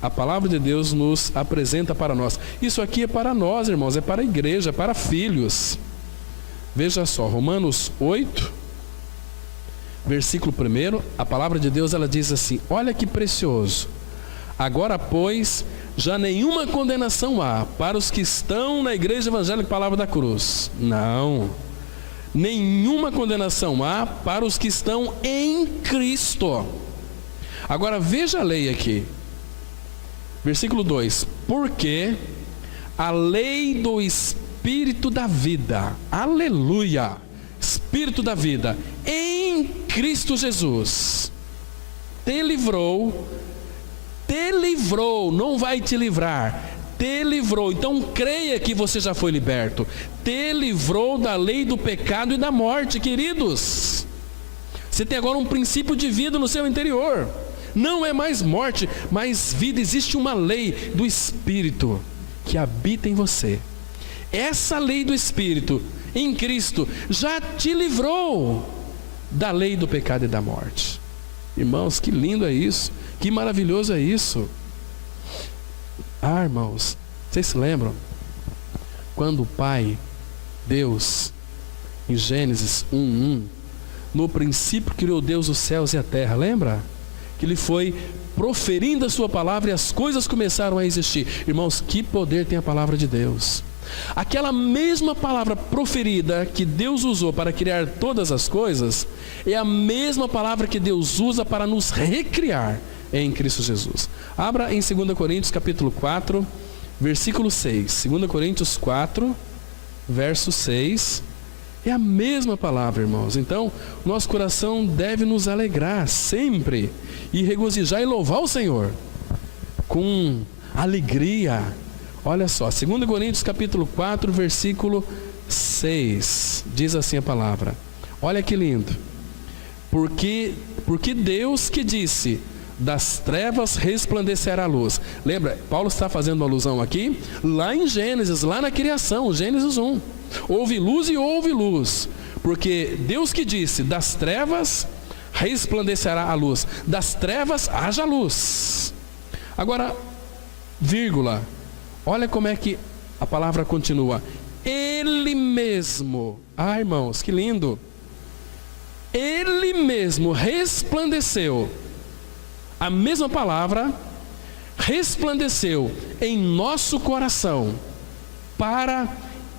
a palavra de Deus nos apresenta para nós. Isso aqui é para nós, irmãos, é para a igreja, é para filhos. Veja só, Romanos 8, versículo 1, a palavra de Deus, ela diz assim: olha que precioso. Agora, pois, já nenhuma condenação há para os que estão na igreja evangélica Palavra da Cruz. Não. Nenhuma condenação há para os que estão em Cristo. Agora veja a lei aqui. Versículo 2. Porque a lei do Espírito da vida, aleluia, Espírito da vida, em Cristo Jesus, te livrou, não vai te livrar, te livrou. Então creia que você já foi liberto. Te livrou da lei do pecado e da morte, queridos. Você tem agora um princípio de vida no seu interior. Não é mais morte, mas vida. Existe uma lei do Espírito que habita em você. Essa lei do Espírito em Cristo já te livrou da lei do pecado e da morte. Irmãos, que lindo é isso, que maravilhoso é isso. Irmãos, vocês se lembram quando o Pai, Deus, em Gênesis 1:1, no princípio criou Deus os céus e a terra, lembra? Que ele foi proferindo a sua palavra e as coisas começaram a existir. Irmãos, que poder tem a palavra de Deus. Aquela mesma palavra proferida que Deus usou para criar todas as coisas, é a mesma palavra que Deus usa para nos recriar em Cristo Jesus. Abra em 2 Coríntios capítulo 4, versículo 6. 2 Coríntios 4, verso 6. É a mesma palavra, irmãos. Então, nosso coração deve nos alegrar sempre e regozijar e louvar o Senhor com alegria. Olha só, 2 Coríntios capítulo 4, versículo 6. Diz assim a palavra. Olha que lindo. Porque Deus que disse: das trevas resplandecerá a luz. Lembra, Paulo está fazendo uma alusão aqui, lá em Gênesis, lá na criação, Gênesis 1. Houve luz e houve luz. Porque Deus que disse: das trevas resplandecerá a luz. Das trevas haja luz. Agora, vírgula. Olha como é que a palavra continua. Ele mesmo. Ah, irmãos, que lindo. Ele mesmo resplandeceu. A mesma palavra resplandeceu em nosso coração para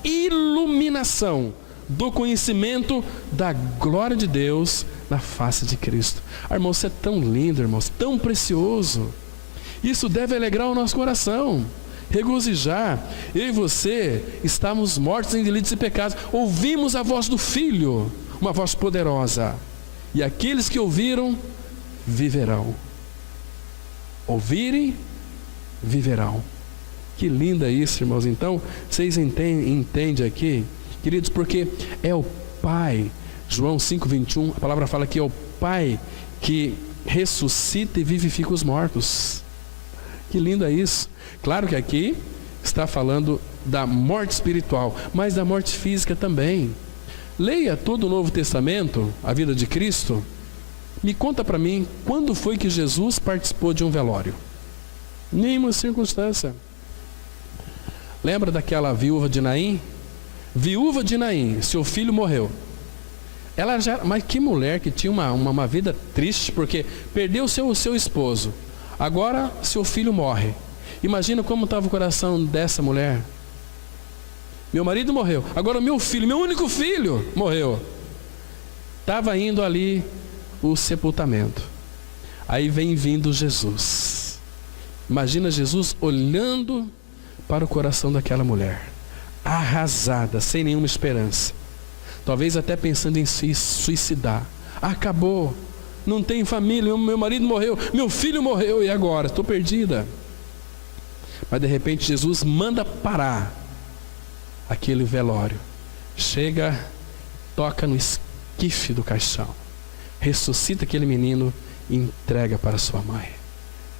iluminação do conhecimento da glória de Deus na face de Cristo. Ah, irmãos, isso é tão lindo, irmãos, tão precioso. Isso deve alegrar o nosso coração, regozijar. Eu e você estávamos mortos em delitos e pecados, ouvimos a voz do Filho, uma voz poderosa, e aqueles que ouviram viverão. Ouvirem, viverão. Que linda isso, irmãos. Então, vocês entendem aqui, queridos, porque é o Pai, João 5:21, a palavra fala que é o Pai que ressuscita e vivifica os mortos. Que lindo é isso. Claro que aqui está falando da morte espiritual, mas da morte física também. Leia todo o Novo Testamento, a vida de Cristo. Me conta para mim, quando foi que Jesus participou de um velório? Nenhuma circunstância. Lembra daquela viúva de Naim? Viúva de Naim, seu filho morreu. Ela já, mas que mulher que tinha uma vida triste, porque perdeu o seu esposo. Agora seu filho morre. Imagina como estava o coração dessa mulher. Meu marido morreu, agora meu filho, meu único filho, morreu. Estava indo ali o sepultamento. Aí vem vindo Jesus. Imagina Jesus olhando para o coração daquela mulher, arrasada, sem nenhuma esperança, talvez até pensando em se suicidar. Acabou, não tenho família, meu marido morreu, meu filho morreu, e agora? Estou perdida. Mas de repente Jesus manda parar aquele velório, chega, toca no esquife do caixão, ressuscita aquele menino e entrega para sua mãe.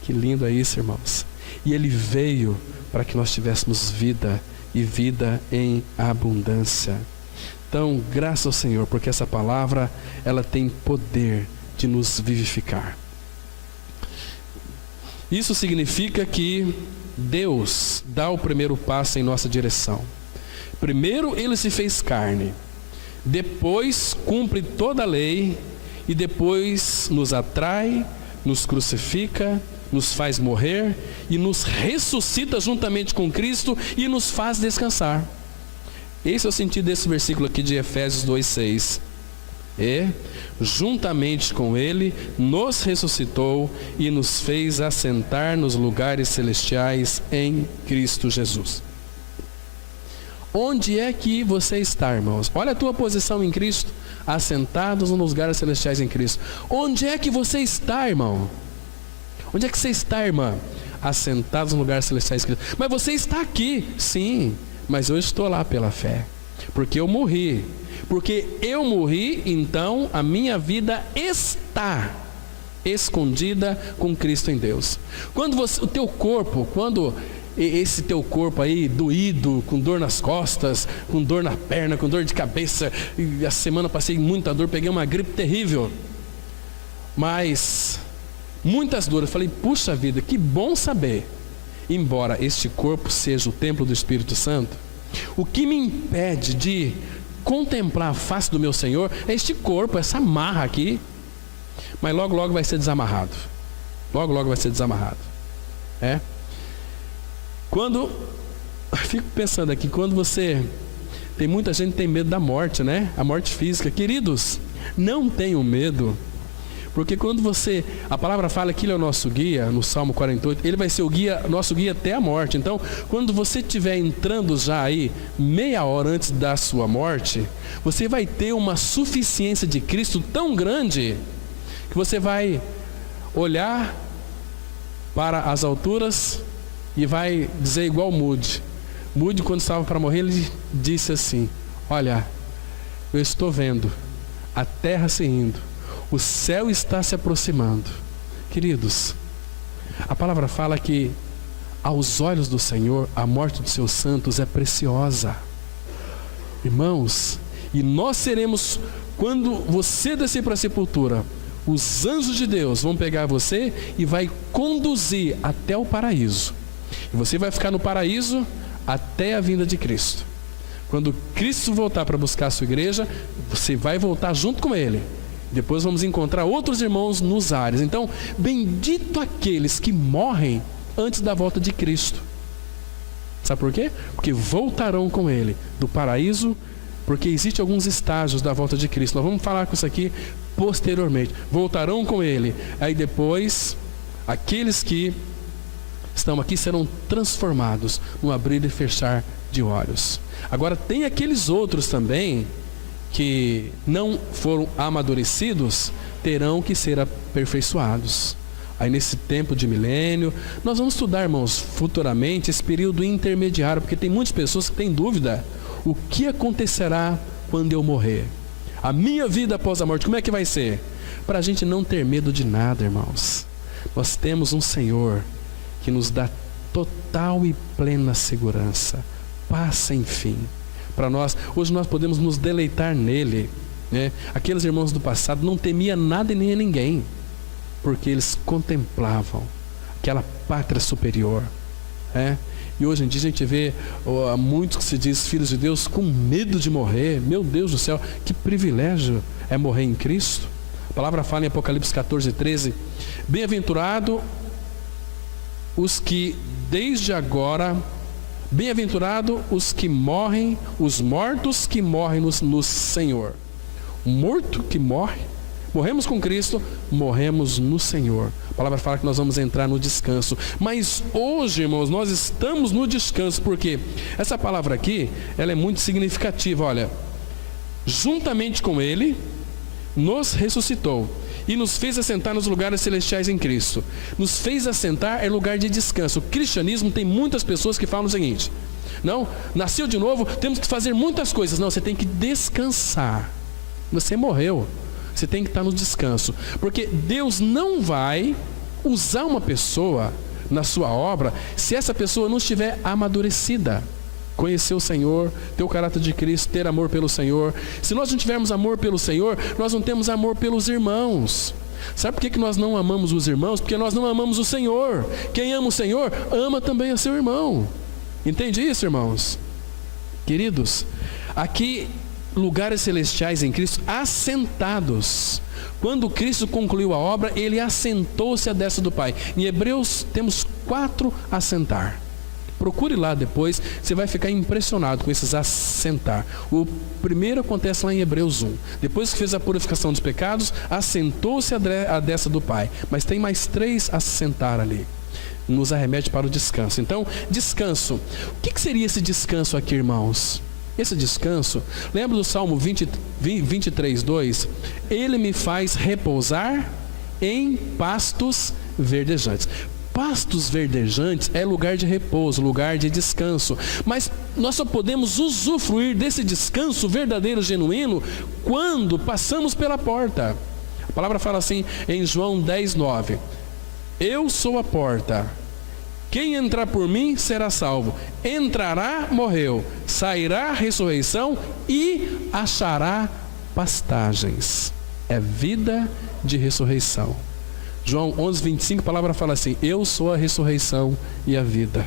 Que lindo é isso, irmãos. E ele veio para que nós tivéssemos vida, e vida em abundância. Então, graças ao Senhor, porque essa palavra, ela tem poder de nos vivificar. Isso significa que Deus dá o primeiro passo em nossa direção. Primeiro ele se fez carne, depois cumpre toda a lei, e depois nos atrai, nos crucifica, nos faz morrer e nos ressuscita juntamente com Cristo e nos faz descansar. Esse é o sentido desse versículo aqui de Efésios 2:6. E juntamente com ele nos ressuscitou e nos fez assentar nos lugares celestiais em Cristo Jesus. Onde é que você está, irmãos? Olha a tua posição em Cristo, assentados nos lugares celestiais em Cristo. Onde é que você está, irmão? Onde é que você está, irmã? Assentados nos lugares celestiais em Cristo. Mas você está aqui, sim, mas eu estou lá pela fé, porque eu morri. Porque eu morri, então a minha vida está escondida com Cristo em Deus. Quando o teu corpo, quando esse teu corpo aí doído, com dor nas costas, com dor na perna, com dor de cabeça, e a semana passei muita dor, peguei uma gripe terrível, mas muitas dores, falei, puxa vida, que bom saber, embora este corpo seja o templo do Espírito Santo, o que me impede de contemplar a face do meu Senhor é este corpo, essa marra aqui, mas logo logo vai ser desamarrado, logo logo vai ser desamarrado. Quando, fico pensando aqui, quando tem muita gente que tem medo da morte, né? A morte física. Queridos, não tenham medo, Porque quando a palavra fala que Ele é o nosso guia, no Salmo 48, Ele vai ser nosso guia até a morte. Então, quando você estiver entrando já aí, meia hora antes da sua morte, você vai ter uma suficiência de Cristo tão grande, que você vai olhar para as alturas e vai dizer igual Moody. Moody, quando estava para morrer, ele disse assim: olha, eu estou vendo a terra se indo, o céu está se aproximando. Queridos, a palavra fala que aos olhos do Senhor a morte dos seus santos é preciosa. Irmãos, e nós seremos, quando você descer para a sepultura, os anjos de Deus vão pegar você e vai conduzir até o paraíso. E você vai ficar no paraíso até a vinda de Cristo. Quando Cristo voltar para buscar a sua igreja, você vai voltar junto com Ele. Depois vamos encontrar outros irmãos nos ares. Então, bendito aqueles que morrem antes da volta de Cristo. Sabe por quê? Porque voltarão com Ele do paraíso, porque existem alguns estágios da volta de Cristo. Nós vamos falar com isso aqui posteriormente. Voltarão com Ele. Aí depois, aqueles que estão aqui serão transformados no abrir e fechar de olhos. Agora, tem aqueles outros também que não foram amadurecidos, terão que ser aperfeiçoados. Aí nesse tempo de milênio, nós vamos estudar, irmãos, futuramente esse período intermediário, porque tem muitas pessoas que têm dúvida: o que acontecerá quando eu morrer? A minha vida após a morte, como é que vai ser? Para a gente não ter medo de nada, irmãos, nós temos um Senhor que nos dá total e plena segurança, paz sem fim. Para nós, hoje nós podemos nos deleitar nele, né? Aqueles irmãos do passado não temiam nada e nem a ninguém, porque eles contemplavam aquela pátria superior, né? E hoje em dia a gente vê muitos que se diz filhos de Deus com medo de morrer. Meu Deus do céu, que privilégio é morrer em Cristo. A palavra fala em Apocalipse 14:13: bem-aventurado os que desde agora, bem-aventurado os que morrem, os mortos que morrem no Senhor. O morto que morre, morremos com Cristo, morremos no Senhor. A palavra fala que nós vamos entrar no descanso. Mas hoje, irmãos, nós estamos no descanso, porque essa palavra aqui, ela é muito significativa. Olha, juntamente com Ele, nos ressuscitou e nos fez assentar nos lugares celestiais em Cristo. Nos fez assentar é lugar de descanso. O cristianismo tem muitas pessoas que falam o seguinte: não, nasceu de novo, temos que fazer muitas coisas. Não, você tem que descansar. Você morreu, você tem que estar no descanso, porque Deus não vai usar uma pessoa na sua obra se essa pessoa não estiver amadurecida, conhecer o Senhor, ter o caráter de Cristo, ter amor pelo Senhor. Se nós não tivermos amor pelo Senhor, nós não temos amor pelos irmãos. Sabe por que nós não amamos os irmãos? Porque nós não amamos o Senhor. Quem ama o Senhor, ama também a seu irmão. Entende isso, irmãos? Queridos, aqui lugares celestiais em Cristo, assentados. Quando Cristo concluiu a obra, Ele assentou-se à destra do Pai. Em Hebreus temos 4 assentar. Procure lá depois, você vai ficar impressionado com esses assentar. O primeiro acontece lá em Hebreus 1. Depois que fez a purificação dos pecados, assentou-se à destra do Pai. Mas tem mais 3 assentar ali. Nos arremete para o descanso. Então, descanso. O que seria esse descanso aqui, irmãos? Esse descanso, lembra do Salmo 23:2? Ele me faz repousar em pastos verdejantes. Pastos verdejantes é lugar de repouso, lugar de descanso. Mas nós só podemos usufruir desse descanso verdadeiro, genuíno, quando passamos pela porta. A palavra fala assim em João 10:9: eu sou a porta. Quem entrar por mim será salvo. Entrará, morreu. Sairá, ressurreição, e achará pastagens. É vida de ressurreição. João 11:25, a palavra fala assim: eu sou a ressurreição e a vida.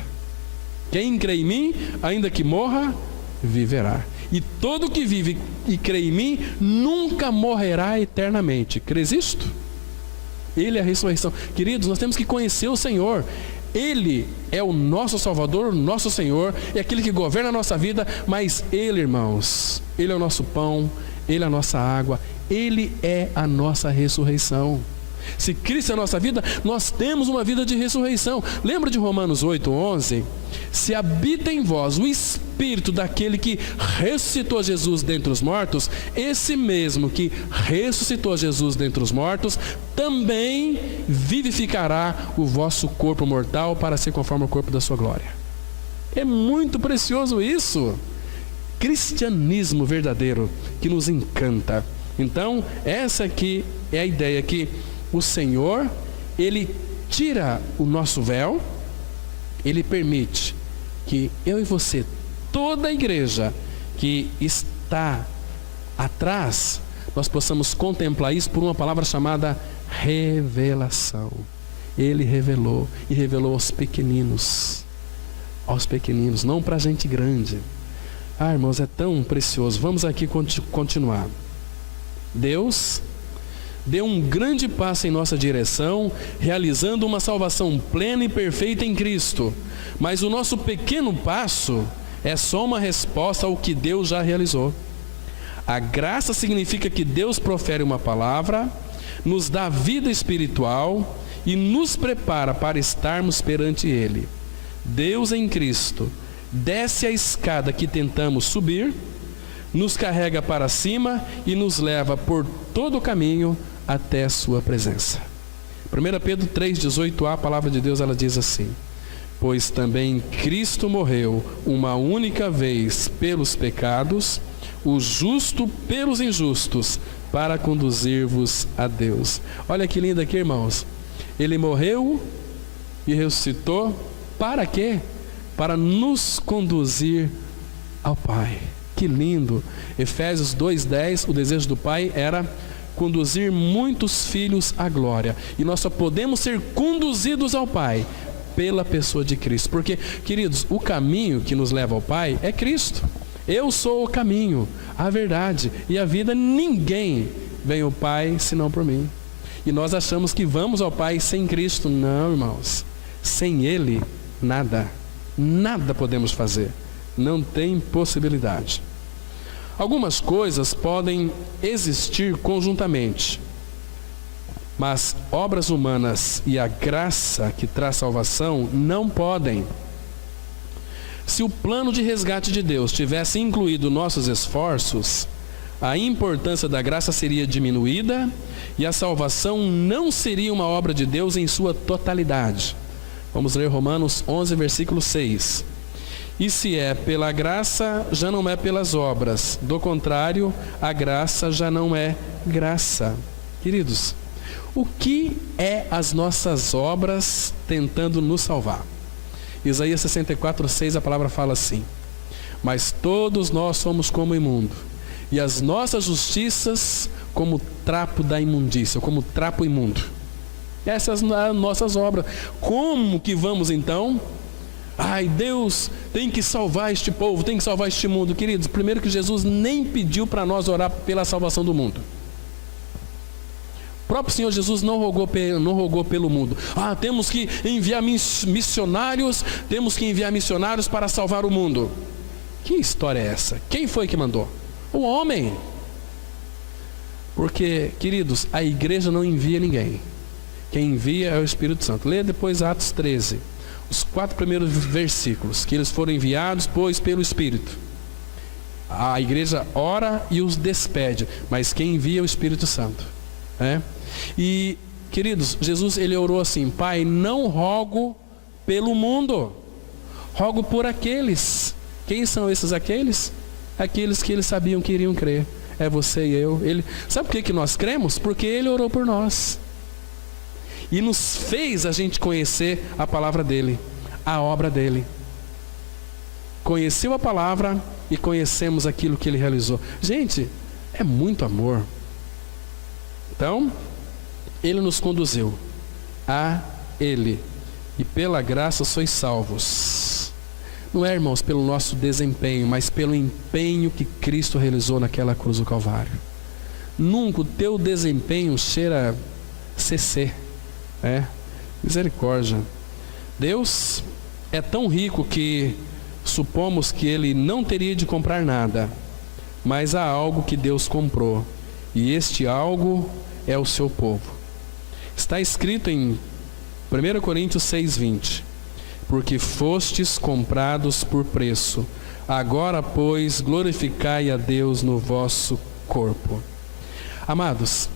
Quem crê em mim, ainda que morra, viverá. E todo que vive e crê em mim, nunca morrerá eternamente. Crês isto? Ele é a ressurreição. Queridos, nós temos que conhecer o Senhor. Ele é o nosso Salvador, o nosso Senhor, é aquele que governa a nossa vida. Mas Ele, irmãos, Ele é o nosso pão, Ele é a nossa água, Ele é a nossa ressurreição. Se Cristo é a nossa vida, nós temos uma vida de ressurreição. Lembra de Romanos 8:11? Se habita em vós o Espírito daquele que ressuscitou Jesus dentre os mortos, esse mesmo que ressuscitou Jesus dentre os mortos, também vivificará o vosso corpo mortal para ser conforme ao corpo da sua glória. É muito precioso isso. Cristianismo verdadeiro que nos encanta. Então, essa aqui é a ideia que o Senhor, Ele tira o nosso véu, Ele permite que eu e você, toda a igreja que está atrás, nós possamos contemplar isso por uma palavra chamada revelação. Ele revelou, e revelou aos pequeninos, não para a gente grande. Irmãos, é tão precioso. Vamos aqui continuar. Deus deu um grande passo em nossa direção, realizando uma salvação plena e perfeita em Cristo. Mas o nosso pequeno passo é só uma resposta ao que Deus já realizou. A graça significa que Deus profere uma palavra, nos dá vida espiritual e nos prepara para estarmos perante Ele. Deus em Cristo desce a escada que tentamos subir, nos carrega para cima e nos leva por todo o caminho até a sua presença. 1 Pedro 3,18a, a palavra de Deus, ela diz assim: pois também Cristo morreu uma única vez pelos pecados, o justo pelos injustos, para conduzir-vos a Deus. Olha que lindo aqui, irmãos. Ele morreu e ressuscitou para quê? Para nos conduzir ao Pai. Que lindo! Efésios 2:10, o desejo do Pai era conduzir muitos filhos à glória. E nós só podemos ser conduzidos ao Pai pela pessoa de Cristo. Porque, queridos, o caminho que nos leva ao Pai é Cristo. Eu sou o caminho, a verdade e a vida. Ninguém vem ao Pai senão por mim. E nós achamos que vamos ao Pai sem Cristo. Não, irmãos. Sem Ele, nada podemos fazer. Não tem possibilidade. Algumas coisas podem existir conjuntamente, mas obras humanas e a graça que traz salvação não podem. Se o plano de resgate de Deus tivesse incluído nossos esforços, a importância da graça seria diminuída e a salvação não seria uma obra de Deus em sua totalidade. Vamos ler Romanos 11, versículo 6. E se é pela graça, já não é pelas obras. Do contrário, a graça já não é graça. Queridos, o que é as nossas obras tentando nos salvar? Isaías 64:6, a palavra fala assim: mas todos nós somos como imundo, e as nossas justiças como trapo da imundícia, como trapo imundo. Essas são as nossas obras. Como que vamos então? Ai, Deus tem que salvar este povo, tem que salvar este mundo. Queridos, primeiro que Jesus nem pediu para nós orar pela salvação do mundo. O próprio Senhor Jesus não rogou pelo mundo. Temos que enviar missionários, para salvar o mundo. Que história é essa? Quem foi que mandou? O homem. Porque, queridos, a igreja não envia ninguém. Quem envia é o Espírito Santo. Leia depois Atos 13. Os 4 primeiros versículos, que eles foram enviados, pois, pelo Espírito. A igreja ora e os despede, mas quem envia é o Espírito Santo. E, queridos, Jesus, ele orou assim: Pai, não rogo pelo mundo, rogo por aqueles. Quem são esses aqueles? Aqueles que eles sabiam que iriam crer. É você e eu. Sabe por que nós cremos? Porque ele orou por nós. E nos fez a gente conhecer a palavra dele, a obra dele. Conheceu a palavra e conhecemos aquilo que ele realizou. Gente, é muito amor. Então, ele nos conduziu a ele. E pela graça sois salvos. Não é, irmãos, pelo nosso desempenho, mas pelo empenho que Cristo realizou naquela cruz do Calvário. Nunca o teu desempenho cheira CC. Misericórdia. Deus é tão rico que supomos que ele não teria de comprar nada, mas há algo que Deus comprou, e este algo é o seu povo. Está escrito em 1 Coríntios 6:20: porque fostes comprados por preço. Agora, pois, glorificai a Deus no vosso corpo. Amados,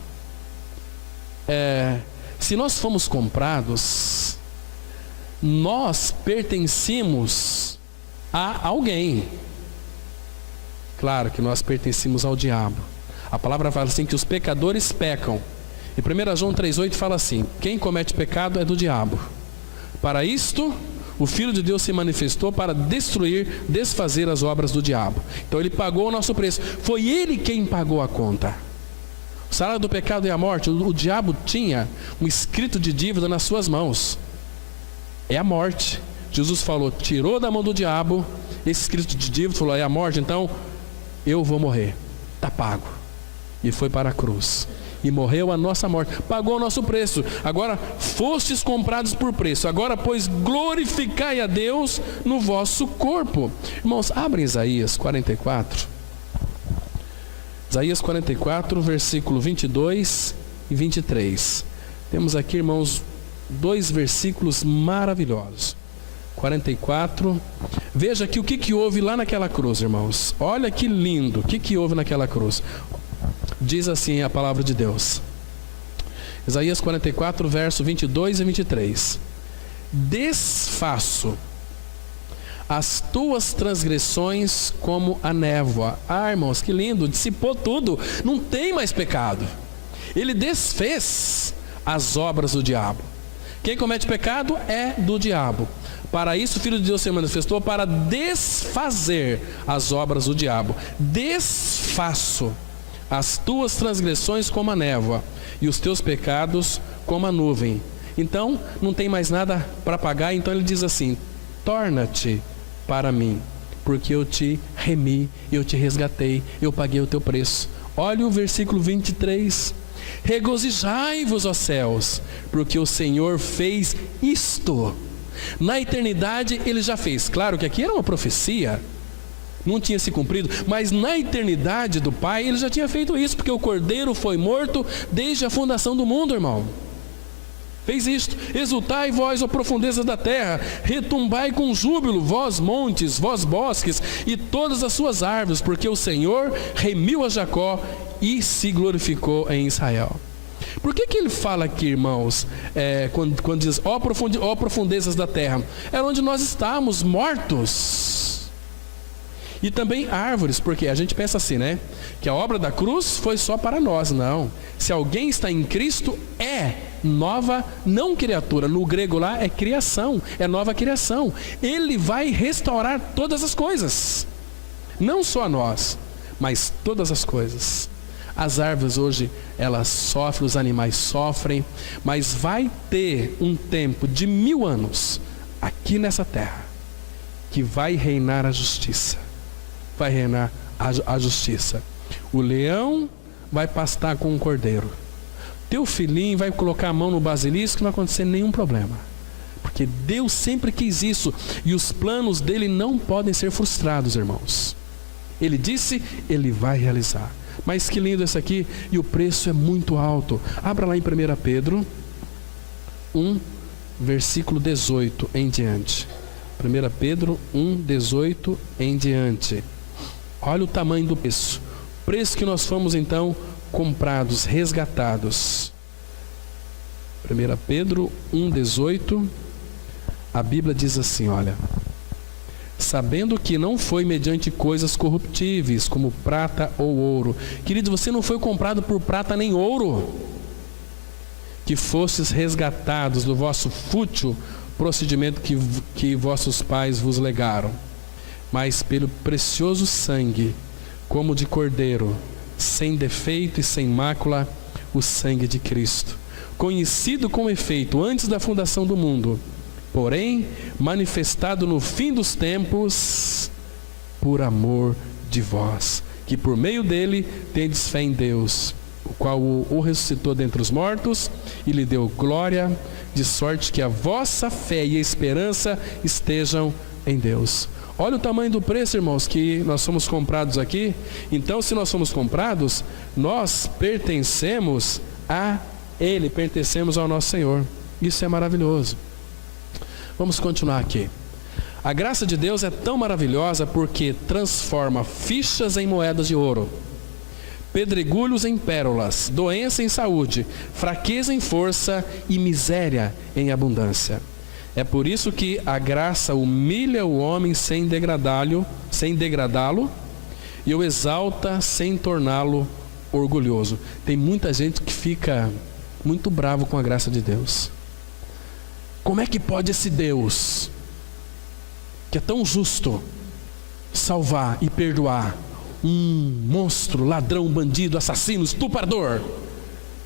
se nós fomos comprados, nós pertencemos a alguém. Claro que nós pertencemos ao diabo. A palavra fala assim que os pecadores pecam. E 1 João 3,8 fala assim: quem comete pecado é do diabo. Para isto, o Filho de Deus se manifestou para destruir, desfazer as obras do diabo. Então ele pagou o nosso preço. Foi ele quem pagou a conta. O salário do pecado é a morte. O diabo tinha um escrito de dívida nas suas mãos. É a morte. Jesus falou, tirou da mão do diabo esse escrito de dívida, falou, é a morte, então eu vou morrer. Está pago. E foi para a cruz. E morreu a nossa morte, pagou o nosso preço. Agora, fostes comprados por preço. Agora, pois, glorificai a Deus no vosso corpo. Irmãos, abrem Isaías 44. Isaías 44, versículo 22 e 23. Temos aqui, irmãos, dois versículos maravilhosos. 44. Veja aqui o que houve lá naquela cruz, irmãos. Olha que lindo, o que houve naquela cruz. Diz assim a palavra de Deus. Isaías 44, verso 22 e 23. Desfaço as tuas transgressões como a névoa. Ah, irmãos, que lindo, dissipou tudo, não tem mais pecado. Ele desfez as obras do diabo. Quem comete pecado é do diabo. Para isso o Filho de Deus se manifestou para desfazer as obras do diabo. Desfaço as tuas transgressões como a névoa e os teus pecados como a nuvem. Então não tem mais nada para pagar. Então ele diz assim: torna-te para mim, porque eu te remi, eu te resgatei, eu paguei o teu preço. Olha o versículo 23. Regozijai-vos, ó céus, porque o Senhor fez isto. Na eternidade ele já fez. Claro que aqui era uma profecia, não tinha se cumprido, mas na eternidade do Pai ele já tinha feito isso, porque o Cordeiro foi morto desde a fundação do mundo, irmão. Fez isto. Exultai vós, ó profundezas da terra, retumbai com júbilo, vós montes, vós bosques e todas as suas árvores, porque o Senhor remiu a Jacó e se glorificou em Israel. Por que ele fala aqui, irmãos, quando diz ó profundezas da terra? Era onde nós estávamos mortos. E também árvores, porque a gente pensa assim, né? Que a obra da cruz foi só para nós. Não. Se alguém está em Cristo, é nova, não criatura. No grego lá é criação, é nova criação. Ele vai restaurar todas as coisas. Não só nós, mas todas as coisas. As árvores hoje, elas sofrem, os animais sofrem, mas vai ter um tempo de 1000 anos aqui nessa terra que vai reinar a justiça. Vai reinar a justiça. O leão vai pastar com o cordeiro. Teu filhinho vai colocar a mão no basilisco e não vai acontecer nenhum problema. Porque Deus sempre quis isso. E os planos dele não podem ser frustrados, irmãos. Ele disse, ele vai realizar. Mas que lindo esse aqui. E o preço é muito alto. Abra lá em 1 Pedro 1, versículo 18 em diante. 1 Pedro 1, 18 em diante. Olha o tamanho do preço. O preço que nós fomos então comprados, resgatados. 1 Pedro 1, 18. A Bíblia diz assim, olha: sabendo que não foi mediante coisas corruptíveis, como prata ou ouro. Querido, você não foi comprado por prata nem ouro, que fostes resgatados do vosso fútil procedimento que vossos pais vos legaram, mas pelo precioso sangue, como de cordeiro, sem defeito e sem mácula, o sangue de Cristo, conhecido com efeito antes da fundação do mundo, porém manifestado no fim dos tempos, por amor de vós, que por meio dele tendes fé em Deus, o qual o ressuscitou dentre os mortos e lhe deu glória, de sorte que a vossa fé e a esperança estejam em Deus. Olha o tamanho do preço, irmãos, que nós somos comprados aqui. Então, se nós somos comprados, nós pertencemos a Ele, pertencemos ao nosso Senhor. Isso é maravilhoso. Vamos continuar aqui. A graça de Deus é tão maravilhosa porque transforma fichas em moedas de ouro, pedregulhos em pérolas, doença em saúde, fraqueza em força e miséria em abundância. É por isso que a graça humilha o homem sem degradá-lo, e o exalta sem torná-lo orgulhoso. Tem muita gente que fica muito bravo com a graça de Deus. Como é que pode esse Deus, que é tão justo, salvar e perdoar um monstro, ladrão, bandido, assassino, estuprador?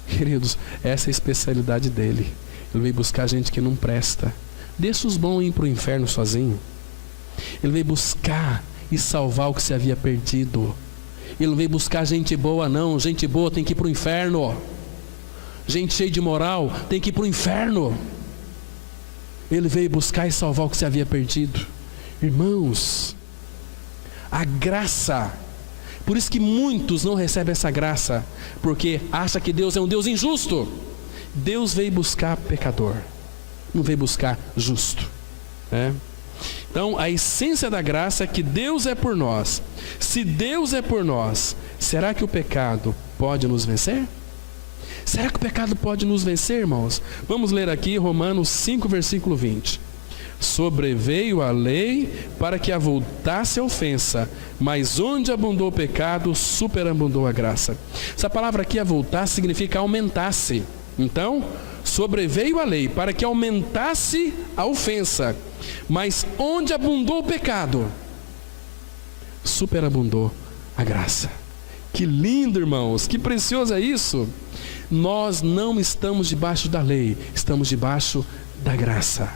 Queridos, essa é a especialidade dele. Ele veio buscar gente que não presta. Deixa os bons ir para o inferno sozinho. Ele veio buscar e salvar o que se havia perdido. Ele não veio buscar gente boa não. Gente boa tem que ir para o inferno. Gente cheia de moral tem que ir para o inferno. Ele veio buscar e salvar o que se havia perdido. Irmãos, a graça, por isso que muitos não recebem essa graça, porque acham que Deus é um Deus injusto. Deus veio buscar pecador, não veio buscar justo, né? Então a essência da graça é que Deus é por nós. Se Deus é por nós, será que o pecado pode nos vencer? Será que o pecado pode nos vencer, irmãos? Vamos ler aqui Romanos 5, versículo 20. Sobreveio a lei para que avultasse a ofensa, mas onde abundou o pecado, superabundou a graça. Essa palavra aqui, avultar, significa aumentasse. Então, sobreveio a lei para que aumentasse a ofensa, mas onde abundou o pecado, superabundou a graça. Que lindo, irmãos, que precioso é isso. Nós não estamos debaixo da lei, estamos debaixo da graça.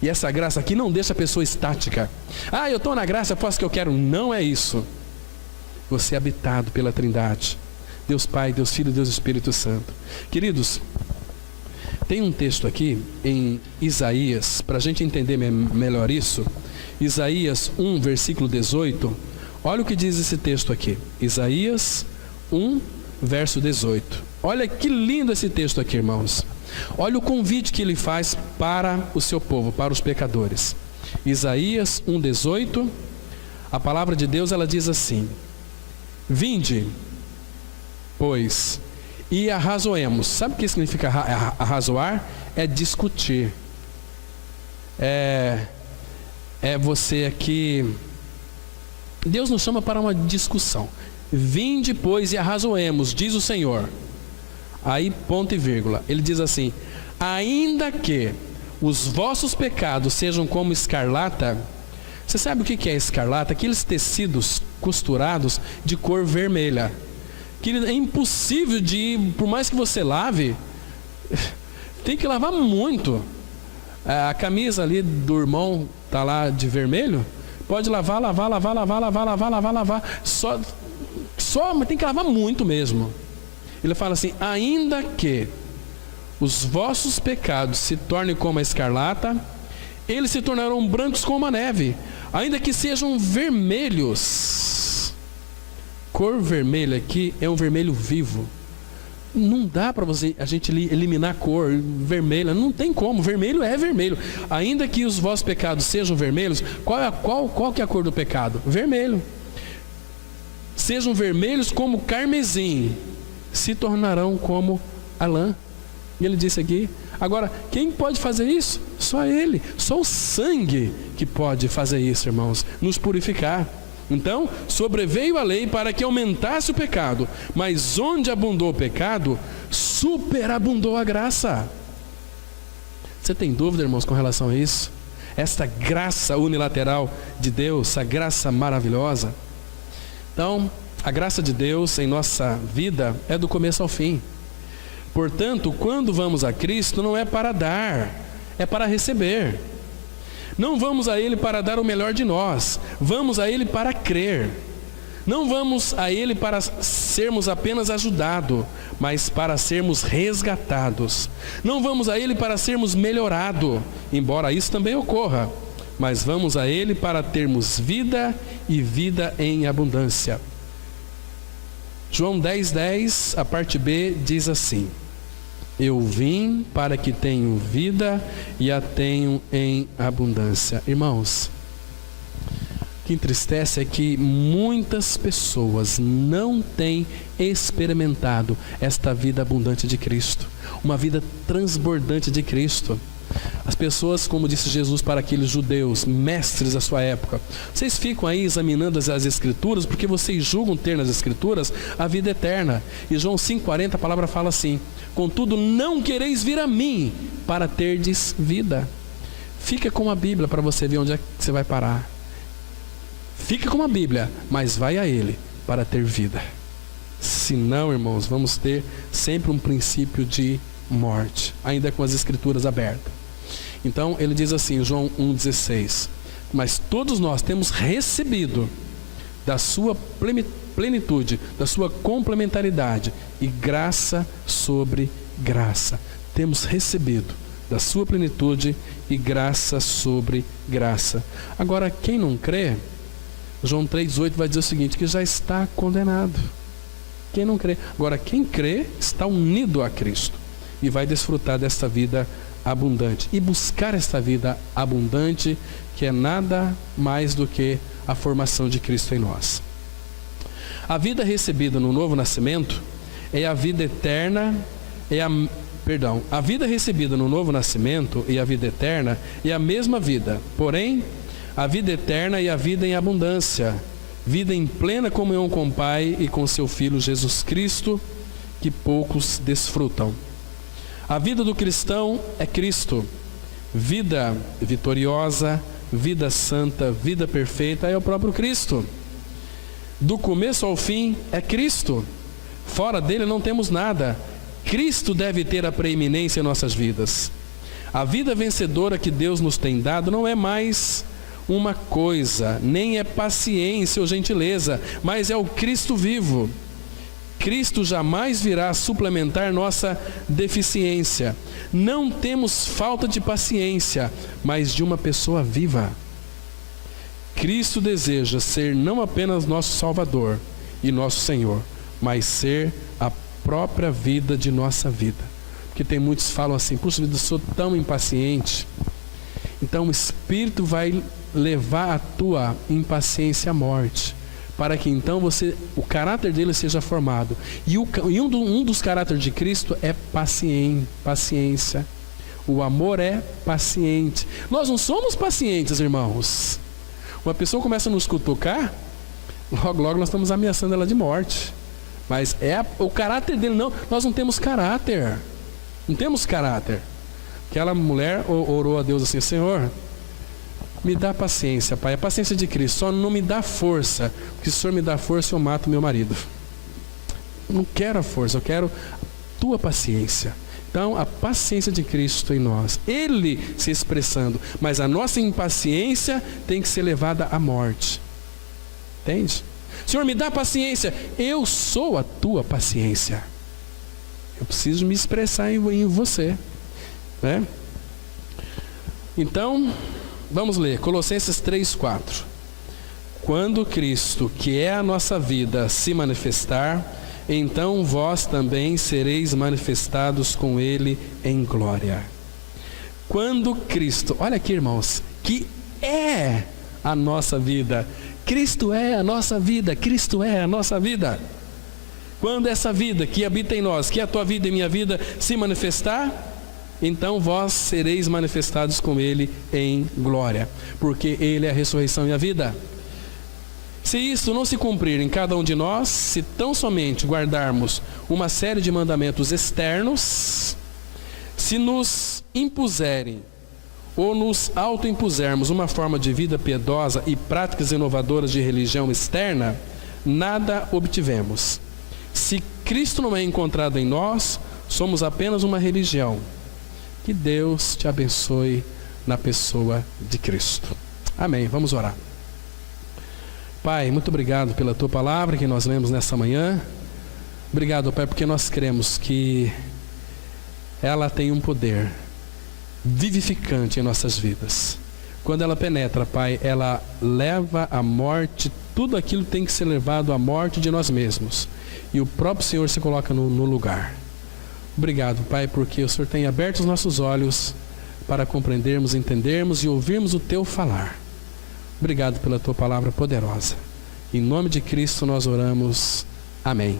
E essa graça aqui não deixa a pessoa estática. Ah, eu estou na graça, eu faço o que eu quero. Não é isso. Você é habitado pela Trindade, Deus Pai, Deus Filho, Deus Espírito Santo. Queridos, tem um texto aqui em Isaías, para a gente entender melhor isso. Isaías 1, versículo 18. Olha o que diz esse texto aqui. Isaías 1, verso 18. Olha que lindo esse texto aqui, irmãos. Olha o convite que ele faz para o seu povo, para os pecadores. Isaías 1, 18. A palavra de Deus, ela diz assim: vinde, pois, e arrazoemos. Sabe o que significa arrazoar? É discutir. É você aqui. Deus nos chama para uma discussão. Vinde, pois, e arrazoemos, diz o Senhor. Aí, ponto e vírgula. Ele diz assim: ainda que os vossos pecados sejam como escarlata. Você sabe o que é escarlata? Aqueles tecidos costurados de cor vermelha. Que é impossível de, por mais que você lave, tem que lavar muito. A camisa ali do irmão está lá de vermelho. Pode lavar. Só, mas tem que lavar muito mesmo. Ele fala assim: ainda que os vossos pecados se tornem como a escarlata, eles se tornarão brancos como a neve. Ainda que sejam vermelhos. Cor vermelha aqui é um vermelho vivo. Não dá para a gente eliminar a cor vermelha. Não tem como. Vermelho é vermelho. Ainda que os vossos pecados sejam vermelhos, qual que é a cor do pecado? Vermelho. Sejam vermelhos como carmesim, se tornarão como a lã. E ele disse aqui. Agora, quem pode fazer isso? Só Ele. Só o sangue que pode fazer isso, irmãos. Nos purificar. Então, sobreveio a lei para que aumentasse o pecado, mas onde abundou o pecado, superabundou a graça. Você tem dúvida, irmãos, com relação a isso? Esta graça unilateral de Deus, essa graça maravilhosa. Então, a graça de Deus em nossa vida é do começo ao fim. Portanto, quando vamos a Cristo, não é para dar, é para receber. Não vamos a Ele para dar o melhor de nós, vamos a Ele para crer. Não vamos a Ele para sermos apenas ajudados, mas para sermos resgatados. Não vamos a Ele para sermos melhorados, embora isso também ocorra, mas vamos a Ele para termos vida e vida em abundância. João 10:10, a parte B, diz assim: Eu vim para que tenham vida e a tenham em abundância. Irmãos, o que entristece é que muitas pessoas não têm experimentado esta vida abundante de Cristo, uma vida transbordante de Cristo. As pessoas, como disse Jesus para aqueles judeus, mestres da sua época, vocês ficam aí examinando as Escrituras, porque vocês julgam ter nas Escrituras a vida eterna. E João 5,40, a palavra fala assim: contudo, não quereis vir a mim para terdes vida. Fica com a Bíblia para você ver onde é que você vai parar. Fica com a Bíblia, mas vai a Ele para ter vida. Senão, irmãos, vamos ter sempre um princípio de morte, ainda com as Escrituras abertas. Então ele diz assim, João 1,16: mas todos nós temos recebido da sua plenitude, da sua complementaridade, e graça sobre graça. Temos recebido da sua plenitude e graça sobre graça. Agora, quem não crê, João 3,18 vai dizer o seguinte, que já está condenado. Quem não crê. Agora, quem crê está unido a Cristo e vai desfrutar desta vida abundante. E buscar esta vida abundante, que é nada mais do que a formação de Cristo em nós. A vida recebida no novo nascimento é a vida eterna, a vida recebida no novo nascimento e a vida eterna é a mesma vida, porém, a vida eterna e a vida em abundância, vida em plena comunhão com o Pai e com seu Filho Jesus Cristo, que poucos desfrutam. A vida do cristão é Cristo. Vida vitoriosa, vida santa, vida perfeita é o próprio Cristo. Do começo ao fim é Cristo. Fora dele não temos nada. Cristo deve ter a preeminência em nossas vidas. A vida vencedora que Deus nos tem dado não é mais uma coisa, nem é paciência ou gentileza, mas é o Cristo vivo. Cristo jamais virá suplementar nossa deficiência. Não temos falta de paciência, mas de uma pessoa viva. Cristo deseja ser não apenas nosso Salvador e nosso Senhor, mas ser a própria vida de nossa vida. Porque tem muitos que falam assim, puxa vida, eu sou tão impaciente. Então o Espírito vai levar a tua impaciência à morte, para que então o caráter dele seja formado. E um dos caráteres de Cristo é paciência. O amor é paciente. Nós não somos pacientes, irmãos. Uma pessoa começa a nos cutucar, logo nós estamos ameaçando ela de morte. Mas o caráter dele não. Nós não temos caráter. Não temos caráter. Aquela mulher orou a Deus assim, Senhor, me dá paciência, Pai, a paciência de Cristo, só não me dá força, porque se o Senhor me dá força, eu mato meu marido. Eu não quero a força, eu quero a tua paciência. Então, a paciência de Cristo em nós, Ele se expressando, mas a nossa impaciência tem que ser levada à morte. Entende? Senhor, me dá paciência, eu sou a tua paciência. Eu preciso me expressar em você, né? Então, vamos ler, Colossenses 3,4. Quando Cristo, que é a nossa vida, se manifestar, então vós também sereis manifestados com Ele em glória. Quando Cristo, olha aqui, irmãos, que é a nossa vida. Cristo é a nossa vida, Cristo é a nossa vida. Quando essa vida que habita em nós, que é a tua vida e minha vida, se manifestar, então vós sereis manifestados com Ele em glória, porque Ele é a ressurreição e a vida. Se isto não se cumprir em cada um de nós, se tão somente guardarmos uma série de mandamentos externos, se nos impuserem ou nos autoimpusermos uma forma de vida piedosa e práticas inovadoras de religião externa, nada obtivemos. Se Cristo não é encontrado em nós, somos apenas uma religião. Que Deus te abençoe na pessoa de Cristo. Amém. Vamos orar. Pai, muito obrigado pela tua palavra que nós lemos nessa manhã. Obrigado, Pai, porque nós cremos que ela tem um poder vivificante em nossas vidas. Quando ela penetra, Pai, ela leva à morte tudo aquilo que tem que ser levado à morte de nós mesmos. E o próprio Senhor se coloca no lugar. Obrigado, Pai, porque o Senhor tem aberto os nossos olhos para compreendermos, entendermos e ouvirmos o Teu falar. Obrigado pela Tua palavra poderosa. Em nome de Cristo nós oramos. Amém.